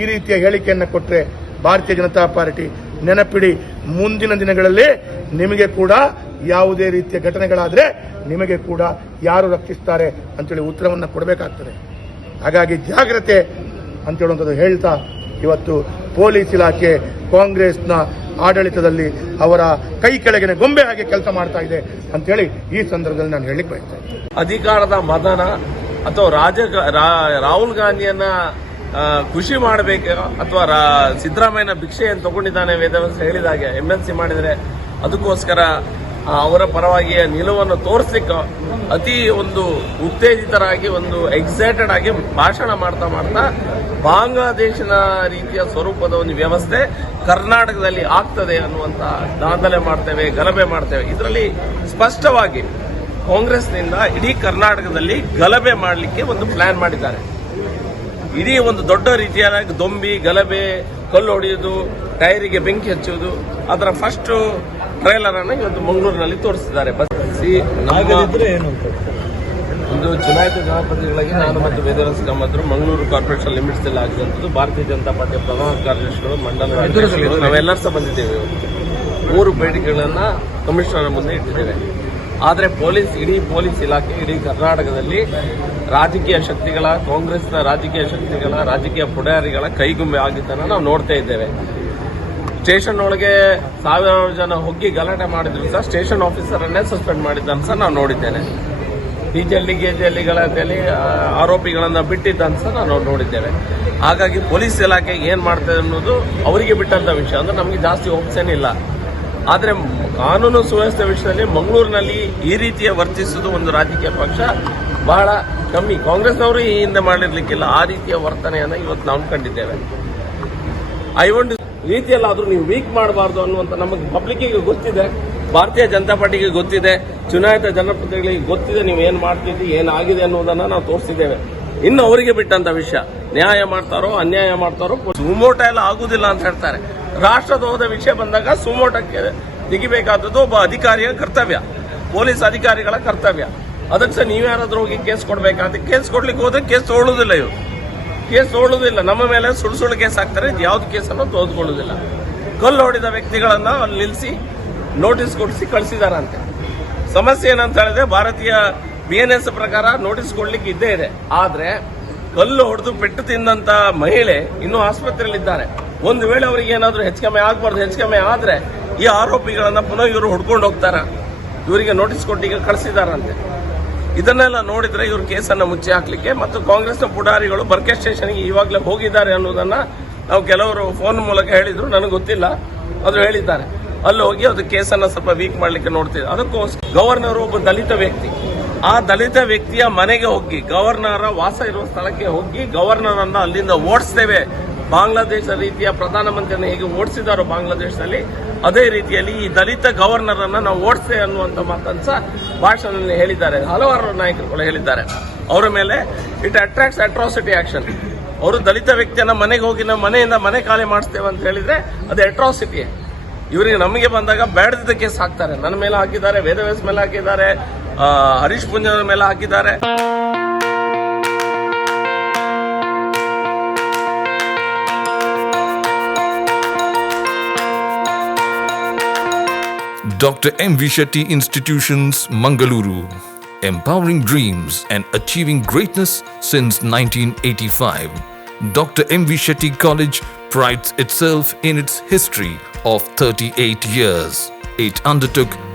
ಈ ರೀತಿಯ ಹೇಳಿಕೆಯನ್ನು ಕೊಟ್ಟರೆ ಭಾರತೀಯ ಜನತಾ ಪಾರ್ಟಿ ನೆನಪಿಡಿ, ಮುಂದಿನ ದಿನಗಳಲ್ಲಿ ನಿಮಗೆ ಕೂಡ ಯಾವುದೇ ರೀತಿಯ ಘಟನೆಗಳಾದರೆ ನಿಮಗೆ ಕೂಡ ಯಾರು ರಕ್ಷಿಸ್ತಾರೆ ಅಂತೇಳಿ ಉತ್ತರವನ್ನು ಕೊಡಬೇಕಾಗ್ತದೆ. ಹಾಗಾಗಿ ಜಾಗ್ರತೆ ಅಂತ ಹೇಳುವಂಥದ್ದು ಹೇಳ್ತಾ ಇವತ್ತು ಪೊಲೀಸ್ ಇಲಾಖೆ ಕಾಂಗ್ರೆಸ್ನ ಆಡಳಿತದಲ್ಲಿ ಅವರ ಕೈ ಕೆಳಗಿನ ಗೊಂಬೆ ಹಾಗೆ ಕೆಲಸ ಮಾಡ್ತಾ ಇದೆ ಅಂತೇಳಿ ಈ ಸಂದರ್ಭದಲ್ಲಿ ನಾನು ಹೇಳಿಕ್ ಬಯಸ್ತೇನೆ. ಅಧಿಕಾರದ ಮದನ ಅಥವಾ ರಾಜ ರಾಹುಲ್ ಗಾಂಧಿಯನ್ನ ಖುಷಿ ಮಾಡಬೇಕು, ಅಥವಾ ರಾ- ಸಿದ್ದರಾಮಯ್ಯನ ಭಿಕ್ಷೆಯನ್ನು ತಗೊಂಡಿದ್ದಾನೆ ವೇದವ್ಯಾಸ ಹೇಳಿದಾಗೆ ಎಂ ಎಲ್ ಸಿ ಮಾಡಿದರೆ ಅದಕ್ಕೋಸ್ಕರ ಅವರ ಪರವಾಗಿ ನಿಲುವನ್ನು ತೋರಿಸ್ಲಿಕ್ಕೆ ಅತಿ ಒಂದು ಉತ್ತೇಜಿತರಾಗಿ, ಒಂದು ಎಕ್ಸೈಟೆಡ್ ಆಗಿ ಭಾಷಣ ಮಾಡ್ತಾ ಮಾಡ್ತಾ ಬಾಂಗ್ಲಾದೇಶನ ರೀತಿಯ ಸ್ವರೂಪದ ಒಂದು ವ್ಯವಸ್ಥೆ ಕರ್ನಾಟಕದಲ್ಲಿ ಆಗ್ತದೆ ಅನ್ನುವಂತ ದಾಂಧಲೆ ಮಾಡ್ತೇವೆ, ಗಲಭೆ ಮಾಡ್ತೇವೆ. ಇದರಲ್ಲಿ ಸ್ಪಷ್ಟವಾಗಿ ಕಾಂಗ್ರೆಸ್ನಿಂದ ಇಡೀ ಕರ್ನಾಟಕದಲ್ಲಿ ಗಲಭೆ ಮಾಡಲಿಕ್ಕೆ ಒಂದು ಪ್ಲಾನ್ ಮಾಡಿದ್ದಾರೆ. ಇಡೀ ಒಂದು ದೊಡ್ಡ ರೀತಿಯಾದ ದೊಂಬಿ ಗಲಭೆ ಕಲ್ಲು ಹೊಡೆಯೋದು ಟೈರಿಗೆ ಬೆಂಕಿ ಹಚ್ಚುವುದು ಅದರ ಫಸ್ಟ್ ಟ್ರೈಲರ್ ಅನ್ನು ಇವತ್ತು ಮಂಗಳೂರಿನಲ್ಲಿ ತೋರಿಸಿದ್ದಾರೆ. ಬಸ್ ಒಂದು ಚುನಾಯಿತ ಜನಪ್ರತಿನಿಧಿಗಳಾಗಿ ನಾನು ಮತ್ತು ವೇದವ್ಯಾಸ ಕಾಮತ್ರು ಮಂಗಳೂರು ಕಾರ್ಪೊರೇಷನ್ ಲಿಮಿಟ್ಸ್ ಅಲ್ಲಿ ಆಗಿರುವಂತದ್ದು ಭಾರತೀಯ ಜನತಾ ಪಾರ್ಟಿಯ ಪ್ರಧಾನ ಕಾರ್ಯದರ್ಶಿಗಳು ಮಂಡಲ ನಾವೆಲ್ಲರೂ ಸಹ ಬಂದಿದ್ದೇವೆ. ಮೂರು ಬೇಡಿಕೆಗಳನ್ನ ಕಮಿಷನರ್ ಮುಂದೆ ಇಟ್ಟಿದ್ದೇವೆ. ಆದರೆ ಪೊಲೀಸ್ ಇಡೀ ಪೊಲೀಸ್ ಇಲಾಖೆ ಇಡೀ ಕರ್ನಾಟಕದಲ್ಲಿ ರಾಜಕೀಯ ಶಕ್ತಿಗಳ ಕಾಂಗ್ರೆಸ್ನ ರಾಜಕೀಯ ಶಕ್ತಿಗಳ ರಾಜಕೀಯ ಪುಡಾರಿಗಳ ಕೈಗುಂಬೆ ಆಗಿದ್ದನ್ನು ನಾವು ನೋಡ್ತಾ ಇದ್ದೇವೆ. ಸ್ಟೇಷನ್ ಒಳಗೆ ಸಾವಿರಾರು ಜನ ಹೋಗಿ ಗಲಾಟೆ ಮಾಡಿದ್ರು ಸಹ ಸ್ಟೇಷನ್ ಆಫೀಸರ್ ಅನ್ನೇ ಸಸ್ಪೆಂಡ್ ಮಾಡಿದ್ದನ್ನು ಸಹ ನಾವು ನೋಡಿದ್ದೇನೆ. ಡಿಜೆಲ್ಲಿ ಗೆಜೆಲ್ಲಿ ಗಲಾಟೆಯಲ್ಲಿ ಆ, ಆರೋಪಿಗಳನ್ನ ಬಿಟ್ಟಿದ್ದನ್ನು ಸಹ ನಾವು ನೋಡಿದ್ದೇವೆ. ಹಾಗಾಗಿ ಪೊಲೀಸ್ ಇಲಾಖೆ ಏನು ಮಾಡ್ತದೆ ಅನ್ನೋದು ಅವರಿಗೆ ಬಿಟ್ಟಂತ ವಿಷಯ. ಅಂದ್ರೆ ನಮಗೆ ಜಾಸ್ತಿ ಆಪ್ಷನ್ ಇಲ್ಲ. ಆದ್ರೆ ಕಾನೂನು ಸುವ್ಯವಸ್ಥೆ ವಿಷಯದಲ್ಲಿ ಮಂಗಳೂರಿನಲ್ಲಿ ಈ ರೀತಿಯ ವರ್ತಿಸುವುದು ಒಂದು ರಾಜಕೀಯ ಪಕ್ಷ ಬಹಳ ಕಮ್ಮಿ. ಕಾಂಗ್ರೆಸ್ನವರು ಈ ಹಿಂದೆ ಮಾಡಿರ್ಲಿಕ್ಕಿಲ್ಲ. ಆ ರೀತಿಯ ವರ್ತನೆಯನ್ನು ಇವತ್ತು ನಾವು ಕಂಡಿದ್ದೇವೆ. ಐ ಒಂದು ರೀತಿಯಲ್ಲಾದರೂ ನೀವು ವೀಕ್ ಮಾಡಬಾರ್ದು ಅನ್ನುವಂಥ ನಮಗೆ ಪಬ್ಲಿಕ್ಕಿಗೆ ಗೊತ್ತಿದೆ. ಭಾರತೀಯ ಜನತಾ ಪಾರ್ಟಿಗೆ ಗೊತ್ತಿದೆ. ಚುನಾಯಿತ ಜನಪ್ರತಿನಿಧಿಗಳಿಗೆ ಗೊತ್ತಿದೆ ನೀವು ಏನು ಮಾಡ್ತಿದ್ದೀವಿ ಏನಾಗಿದೆ ಅನ್ನೋದನ್ನು ನಾವು ತೋರಿಸಿದ್ದೇವೆ. ಇನ್ನು ಅವರಿಗೆ ಬಿಟ್ಟಂತ ವಿಷಯ. ನ್ಯಾಯ ಮಾಡ್ತಾರೋ, ಅನ್ಯಾಯ ಮಾಡ್ತಾರೋ ಸುಮೋಟ ಎಲ್ಲ ಆಗುದಿಲ್ಲ ಅಂತ ಹೇಳ್ತಾರೆ. ರಾಷ್ಟ್ರದ್ರೋಹದ ವಿಷಯ ಬಂದಾಗ ಸುಮೋಟಕ್ಕೆ ತೆಗಿಬೇಕಾದದ್ದು ಒಬ್ಬ ಅಧಿಕಾರಿಯ ಕರ್ತವ್ಯ. ಪೊಲೀಸ್ ಅಧಿಕಾರಿಗಳ ಕರ್ತವ್ಯ. ಅದಕ್ಕೆ ಸಹ ನೀವ್ಯಾರಾದ್ರೂ ಹೋಗಿ ಕೇಸ್ ಕೊಡ್ಬೇಕಾದ್ರೆ ಕೇಸ್ ಕೊಡ್ಲಿಕ್ಕೆ ಹೋದ್ರೆ ಕೇಸ್ ತೊಗೊಳ್ಳೋದಿಲ್ಲ ಇವರು. ಕೇಸ್ ತೊಗೊಳ್ಳೋದಿಲ್ಲ ನಮ್ಮ ಮೇಲೆ ಸುಳ್ಳು ಸುಳ್ಳು ಕೇಸ್ ಹಾಕ್ತಾರೆ. ಯಾವ್ದು ಕೇಸನ್ನು ತೆಗೆದುಕೊಳ್ಳುವುದಿಲ್ಲ ಕಲ್ಲು ಹೊಡೆದ ವ್ಯಕ್ತಿಗಳನ್ನ ಅಲ್ಲಿ ನಿಲ್ಲಿಸಿ ನೋಟಿಸ್ ಕೊಡಿಸಿ ಕಳಿಸಿದಾರಂತೆ. ಸಮಸ್ಯೆ ಏನಂತ ಹೇಳಿದ್ರೆ ಭಾರತೀಯ ಬಿ ಎನ್ ಎಸ್ ಪ್ರಕಾರ ನೋಟಿಸ್ ಕೊಡ್ಲಿಕ್ಕೆ ಇದ್ದೇ ಇದೆ. ಆದ್ರೆ ಕಲ್ಲು ಹೊಡೆದು ಪೆಟ್ಟು ತಿಂದಂತ ಮಹಿಳೆ ಇನ್ನೂ ಆಸ್ಪತ್ರೆಯಲ್ಲಿದ್ದಾರೆ. ಒಂದು ವೇಳೆ ಅವರಿಗೆ ಏನಾದ್ರೂ ಹೆಚ್ಚು ಆಗಬಾರ್ದು, ಹೆಚ್ಚು ಆದ್ರೆ ಈ ಆರೋಪಿಗಳನ್ನ ಪುನಃ ಇವರು ಹುಡ್ಕೊಂಡು ಹೋಗ್ತಾರ. ಇವರಿಗೆ ನೋಟಿಸ್ ಕೊಟ್ಟು ಈಗ ಕಳಿಸಿದಾರಂತೆ. ಇದನ್ನೆಲ್ಲ ನೋಡಿದ್ರೆ ಇವರು ಕೇಸನ್ನು ಮುಚ್ಚಿ ಹಾಕ್ಲಿಕ್ಕೆ ಮತ್ತು ಕಾಂಗ್ರೆಸ್ನ ಪುಡಾರಿಗಳು ಬರ್ಕೆ ಸ್ಟೇಷನ್ಗೆ ಇವಾಗಲೇ ಹೋಗಿದ್ದಾರೆ ಅನ್ನೋದನ್ನ ನಾವು ಕೆಲವರು ಫೋನ್ ಮೂಲಕ ಹೇಳಿದ್ರು, ನನಗೆ ಗೊತ್ತಿಲ್ಲ. ಅದು ಹೇಳಿದ್ದಾರೆ. ಅಲ್ಲಿ ಹೋಗಿ ಅದು ಕೇಸನ್ನು ಸ್ವಲ್ಪ ವೀಕ್ ಮಾಡಲಿಕ್ಕೆ ನೋಡ್ತಿದ್ದೆ ಅದಕ್ಕೋಸ್ಕರ ಗವರ್ನರ್ ಒಬ್ಬ ದಲಿತ ವ್ಯಕ್ತಿ. ಆ ದಲಿತ ವ್ಯಕ್ತಿಯ ಮನೆಗೆ ಹೋಗಿ, ಗವರ್ನರ ವಾಸ ಇರುವ ಸ್ಥಳಕ್ಕೆ ಹೋಗಿ ಗವರ್ನರ್ ಅನ್ನ ಅಲ್ಲಿಂದ ಓಡಿಸ್ತೇವೆ. ಬಾಂಗ್ಲಾದೇಶ ರೀತಿಯ ಪ್ರಧಾನಮಂತ್ರಿಯನ್ನು ಹೇಗೆ ಓಡಿಸಿದಾರೋ ಬಾಂಗ್ಲಾದೇಶದಲ್ಲಿ, ಅದೇ ರೀತಿಯಲ್ಲಿ ಈ ದಲಿತ ಗವರ್ನರ್ ಅನ್ನ ನಾವು ಓಡಿಸ್ತೇವೆ ಅನ್ನುವಂತ ಮಾತನ್ನು ಸಹ ಹೇಳಿದ್ದಾರೆ. ಹಲವಾರು ನಾಯಕರುಗಳು ಹೇಳಿದ್ದಾರೆ. ಅವರ ಮೇಲೆ ಇಟ್ ಅಟ್ರಾಕ್ಟ್ಸ್ ಅಟ್ರಾಸಿಟಿ ಆಕ್ಷನ್ ಅವರು ದಲಿತ ವ್ಯಕ್ತಿಯನ್ನ ಮನೆಗೆ ಹೋಗಿ ನಾವು ಮನೆಯಿಂದ ಮನೆ ಖಾಲಿ ಮಾಡಿಸ್ತೇವೆ ಅಂತ ಹೇಳಿದ್ರೆ ಅದು ಅಟ್ರಾಸಿಟಿ ಇವರಿಗೆ ನಮಗೆ ಬಂದಾಗ ಬೇಡದಿದ್ದ ಕೇಸ್ ಹಾಕ್ತಾರೆ ನನ್ನ ಮೇಲೆ ಹಾಕಿದ್ದಾರೆ ವೇದವ್ಯಾಸ ಮೇಲೆ ಹಾಕಿದ್ದಾರೆ. ಹರೀಶ್ ಪುಂಜರ ಮೇಲೆ Dr. M Vishetti Institutions, Mangaluru. Empowering dreams and achieving greatness since 1985. Dr. M Vishetti College prides itself in its history of 38 years. It undertook